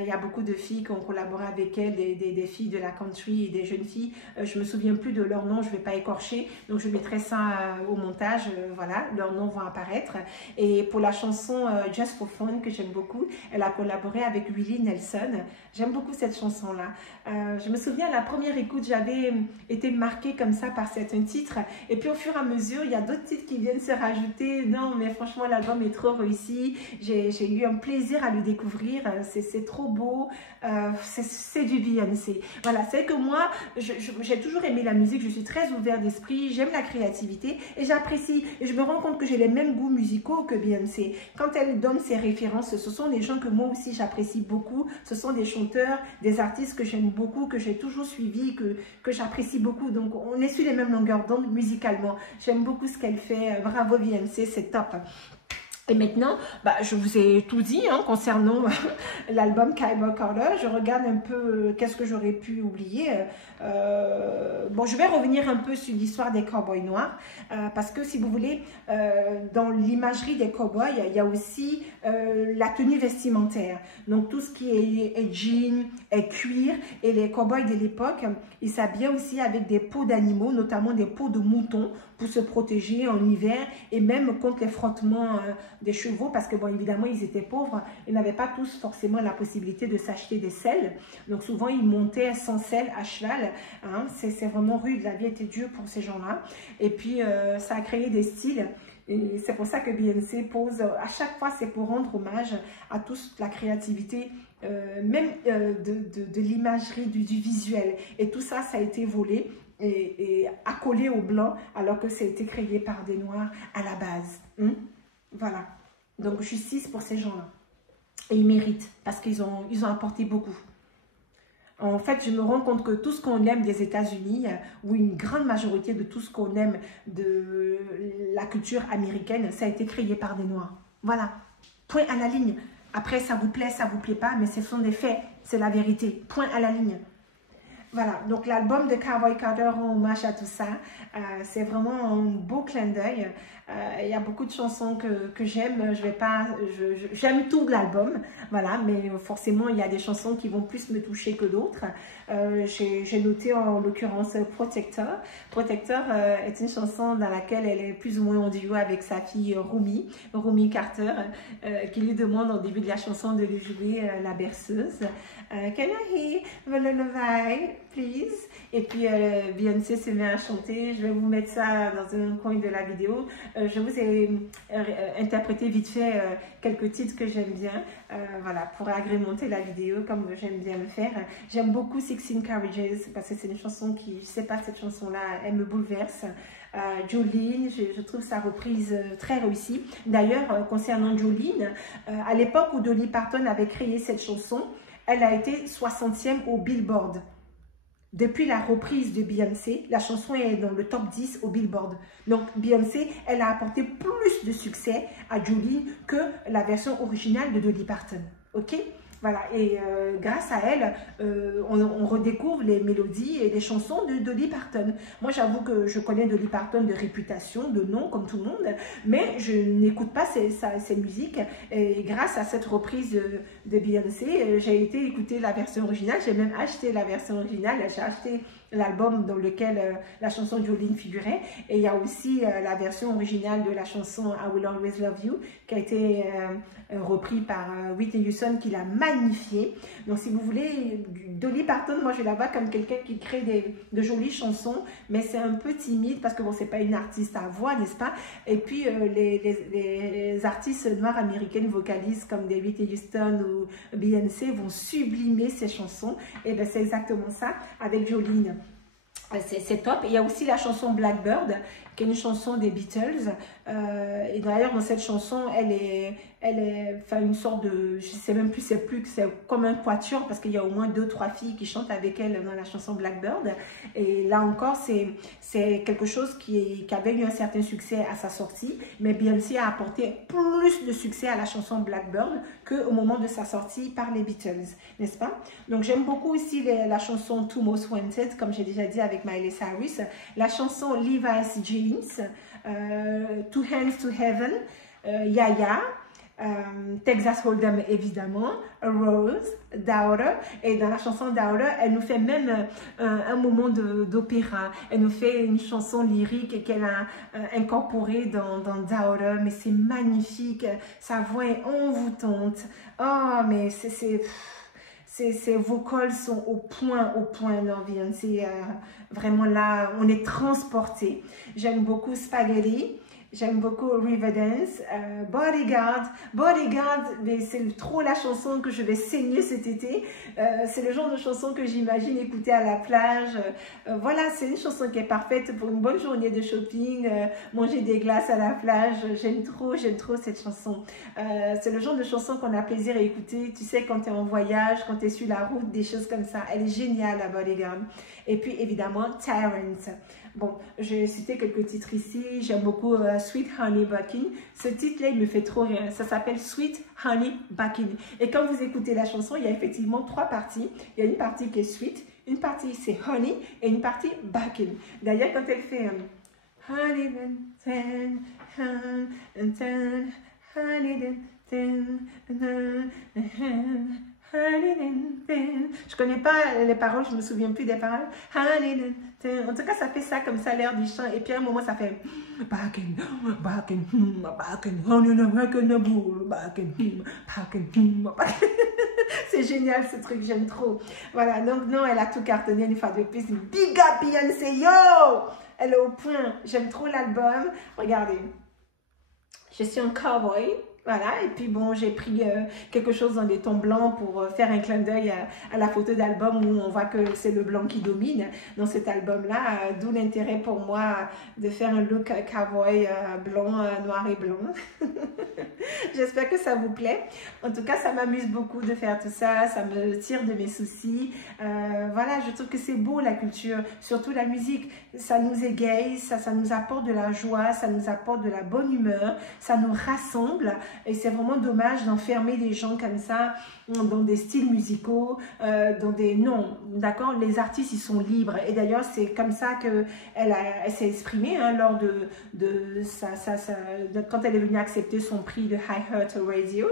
il y a beaucoup de filles qui ont collaboré avec elle, des filles de la country et des jeunes filles. Je me souviens plus de leur nom, je ne vais pas écorcher. Donc je mettrai ça au montage. Voilà, leurs noms vont apparaître. Et pour la chanson Just for Fun, que j'aime beaucoup, elle a collaboré avec Willie Nelson. J'aime beaucoup cette chanson-là. Je me souviens, à la première écoute, j'avais été marquée comme ça par certains titres. Et puis au fur et à mesure, il y a d'autres titres qui viennent se rajouter. Non, mais franchement, l'album est trop réussi. J'ai eu un plaisir à le découvrir. C'est trop beau. C'est du Beyoncé. Voilà, c'est que moi, j'ai toujours aimé la musique. Je suis très ouverte d'esprit. J'aime la créativité et j'apprécie. Et je me rends compte que j'ai les mêmes goûts musicaux que Beyoncé. Quand elle donne ses références, ce sont des gens que moi aussi j'apprécie beaucoup. Ce sont des chanteurs, des artistes que j'aime beaucoup, que j'ai toujours suivis, que j'apprécie beaucoup. Donc, on est sur les mêmes longueurs d'onde musicalement. J'aime beaucoup ce qu'elle fait. Bravo Beyoncé, c'est top. Et maintenant, je vous ai tout dit concernant l'album Cowboy Carter. Je regarde un peu qu'est-ce que j'aurais pu oublier. Bon, je vais revenir un peu sur l'histoire des cowboys noirs parce que si vous voulez, dans l'imagerie des cowboys, il y a aussi la tenue vestimentaire. Donc tout ce qui est jean, est cuir, et les cowboys de l'époque, ils s'habillaient aussi avec des peaux d'animaux, notamment des peaux de moutons, pour se protéger en hiver et même contre les frottements des chevaux parce que, bon, évidemment, ils étaient pauvres. Ils n'avaient pas tous forcément la possibilité de s'acheter des selles. Donc, souvent, ils montaient sans selle à cheval. Hein. C'est vraiment rude. La vie était dure pour ces gens-là. Et puis, ça a créé des styles. Et c'est pour ça que Beyoncé pose, à chaque fois, c'est pour rendre hommage à toute la créativité, même de l'imagerie, du visuel. Et tout ça, ça a été volé et accolé au blanc alors que ça a été créé par des noirs à la base. Voilà. Donc, justice pour ces gens-là. Et ils méritent parce qu'ils ont apporté beaucoup. En fait, je me rends compte que tout ce qu'on aime des États-Unis, ou une grande majorité de tout ce qu'on aime de la culture américaine, ça a été créé par des Noirs. Voilà. Point à la ligne. Après, ça vous plaît pas, mais ce sont des faits. C'est la vérité. Point à la ligne. Voilà, donc l'album de Cowboy Carter rend hommage à tout ça. C'est vraiment un beau clin d'œil. Il y a beaucoup de chansons que j'aime. J'aime tout l'album, voilà, mais forcément, il y a des chansons qui vont plus me toucher que d'autres. J'ai noté en l'occurrence Protector. Protector est une chanson dans laquelle elle est plus ou moins en duo avec sa fille Rumi Carter, qui lui demande au début de la chanson de lui jouer la berceuse. Can you hear the lullaby, please? Et puis Beyoncé se met à chanter. Je vais vous mettre ça dans un coin de la vidéo. Je vous ai interprété vite fait quelques titres que j'aime bien, voilà, pour agrémenter la vidéo comme j'aime bien le faire. J'aime beaucoup 16 Carriages parce que c'est une chanson qui, je sais pas, cette chanson-là, elle me bouleverse. Jolene, je trouve sa reprise très réussie. D'ailleurs, concernant Jolene, à l'époque où Dolly Parton avait créé cette chanson, elle a été 60e au Billboard. Depuis la reprise de Beyoncé, la chanson est dans le top 10 au Billboard. Donc Beyoncé, elle a apporté plus de succès à Jolene que la version originale de Dolly Parton. Ok? Voilà, et grâce à elle, on redécouvre les mélodies et les chansons de Dolly Parton. Moi, j'avoue que je connais Dolly Parton de réputation, de nom, comme tout le monde, mais je n'écoute pas ses musiques. Et grâce à cette reprise de Beyoncé, j'ai été écouter la version originale. J'ai même acheté la version originale. J'ai acheté l'album dans lequel la chanson Jolene figurait. Et il y a aussi la version originale de la chanson I Will Always Love You, qui a été repris par Whitney Houston, qui l'a magnifié. Donc si vous voulez, Dolly Parton, moi je la vois comme quelqu'un qui crée de jolies chansons, mais c'est un peu timide parce que bon, c'est pas une artiste à voix, n'est-ce pas? Et puis les artistes noirs américaines vocalistes comme des Whitney Houston ou Beyoncé vont sublimer ces chansons. Et ben c'est exactement ça avec Jolene. C'est top. Il y a aussi la chanson Blackbird, qui est une chanson des Beatles. Et d'ailleurs, dans cette chanson, elle Elle est enfin, une sorte de, je sais même plus, c'est comme un quatuor parce qu'il y a au moins 2-3 filles qui chantent avec elle dans la chanson Blackbird. Et là encore, c'est quelque chose qui avait eu un certain succès à sa sortie, mais Beyoncé a apporté plus de succès à la chanson Blackbird qu'au moment de sa sortie par les Beatles, n'est-ce pas? Donc j'aime beaucoup aussi la chanson Two Most Wanted, comme j'ai déjà dit avec Miley Cyrus, la chanson Levi's Jeans, Two Hands to Heaven, Yaya, Texas Hold'em évidemment, Rose, Daughter, et dans la chanson Daughter, elle nous fait même un moment d'opéra, elle nous fait une chanson lyrique qu'elle a incorporée dans Daughter, mais c'est magnifique, sa voix est envoûtante, oh mais ses vocals sont au point dans Beyoncé, vraiment là, on est transporté. J'aime beaucoup Spaghetti. J'aime beaucoup Riverdance, Bodyguard, mais c'est trop la chanson que je vais saigner cet été. C'est le genre de chanson que j'imagine écouter à la plage. Voilà, c'est une chanson qui est parfaite pour une bonne journée de shopping, manger des glaces à la plage. J'aime trop cette chanson. C'est le genre de chanson qu'on a plaisir à écouter, tu sais, quand tu es en voyage, quand tu es sur la route, des choses comme ça. Elle est géniale, la Bodyguard. Et puis, évidemment, Tyrant. Bon, j'ai cité quelques titres ici. J'aime beaucoup Sweet Honey Buckin. Ce titre-là, il me fait trop rire. Ça s'appelle Sweet Honey Buckin. Et quand vous écoutez la chanson, il y a effectivement 3 parties. Il y a une partie qui est sweet, une partie c'est honey et une partie buckin. D'ailleurs, quand elle fait honey then je connais pas les paroles, je me souviens plus des paroles. En tout cas, ça fait ça comme ça, l'air du chant. Et puis à un moment, ça fait c'est génial ce truc, j'aime trop. Voilà, donc non, elle a tout cartonné une fois de plus. Big up Beyoncé, yo! Elle est au point. J'aime trop l'album. Regardez, je suis un cowboy. Voilà, et puis bon, j'ai pris quelque chose dans des tons blancs pour faire un clin d'œil à la photo d'album où on voit que c'est le blanc qui domine dans cet album-là, d'où l'intérêt pour moi de faire un look cowboy blanc, noir et blanc. J'espère que ça vous plaît. En tout cas, ça m'amuse beaucoup de faire tout ça, ça me tire de mes soucis. Voilà, je trouve que c'est beau la culture, surtout la musique. Ça nous égaye, ça nous apporte de la joie, ça nous apporte de la bonne humeur, ça nous rassemble. Et c'est vraiment dommage d'enfermer les gens comme ça dans des styles musicaux, dans des... Non, d'accord, les artistes, ils sont libres. Et d'ailleurs, c'est comme ça qu'elle s'est exprimée hein, lors quand elle est venue accepter son prix de iHeart Radio,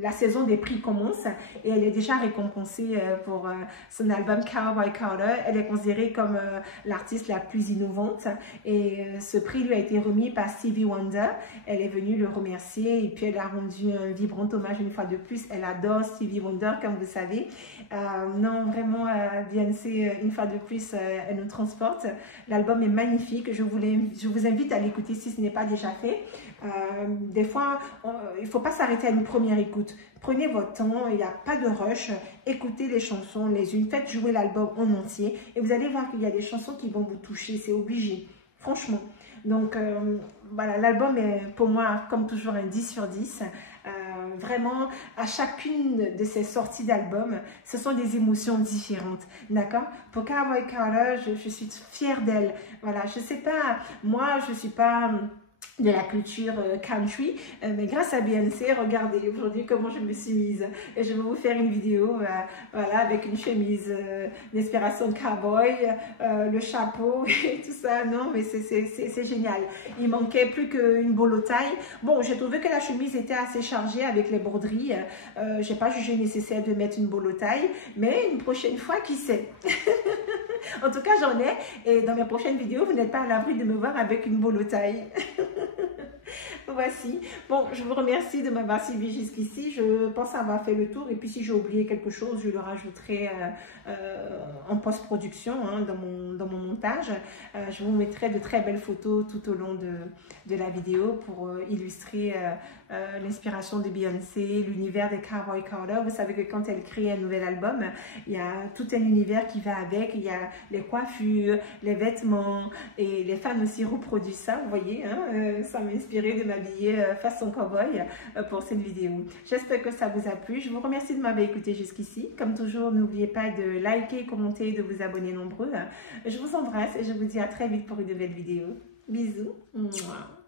la saison des prix commence et elle est déjà récompensée pour son album Cowboy Carter. Elle est considérée comme l'artiste la plus innovante et ce prix lui a été remis par Stevie Wonder. Elle est venue le remercier et puis elle a rendu un vibrant hommage une fois de plus. Elle adore Stevie Wonder, comme vous savez. Non, vraiment, Beyoncé, une fois de plus, elle nous transporte. L'album est magnifique. Je vous invite à l'écouter si ce n'est pas déjà fait. Des fois, il ne faut pas s'arrêter à une première écoute. Prenez votre temps, il n'y a pas de rush. Écoutez les chansons les unes. Faites jouer l'album en entier. Et vous allez voir qu'il y a des chansons qui vont vous toucher. C'est obligé, franchement. Donc, voilà, l'album est pour moi, comme toujours, un 10 sur 10. Vraiment, à chacune de ces sorties d'albums, ce sont des émotions différentes, d'accord? Pour Cowboy Carter, je suis fière d'elle. Voilà, je sais pas, moi, je suis pas de la culture country, mais grâce à Beyoncé, regardez aujourd'hui comment je me suis mise. Et je vais vous faire une vidéo, voilà, avec une chemise d'inspiration de cowboy, le chapeau et tout ça. Non, mais c'est génial. Il manquait plus qu'une bolo taille. Bon, j'ai trouvé que la chemise était assez chargée avec les broderies. J'ai pas jugé nécessaire de mettre une bolo taille, mais une prochaine fois, qui sait? En tout cas, j'en ai. Et dans mes prochaines vidéos, vous n'êtes pas à l'abri de me voir avec une bolo taille. Voici. Bon, je vous remercie de m'avoir suivi jusqu'ici. Je pense avoir fait le tour. Et puis, si j'ai oublié quelque chose, je le rajouterai en post-production, hein, dans mon montage. Je vous mettrai de très belles photos tout au long de la vidéo pour illustrer l'inspiration de Beyoncé, l'univers de Cowboy Carter. Vous savez que quand elle crée un nouvel album, il y a tout un univers qui va avec. Il y a les coiffures, les vêtements et les fans aussi reproduisent ça. Vous voyez, hein, ça m'a inspiré de ma m'habiller façon cowboy pour cette vidéo. J'espère que ça vous a plu. Je vous remercie de m'avoir écouté jusqu'ici. Comme toujours, n'oubliez pas de liker, commenter, de vous abonner nombreux. Je vous embrasse et je vous dis à très vite pour une nouvelle vidéo. Bisous. Mouah.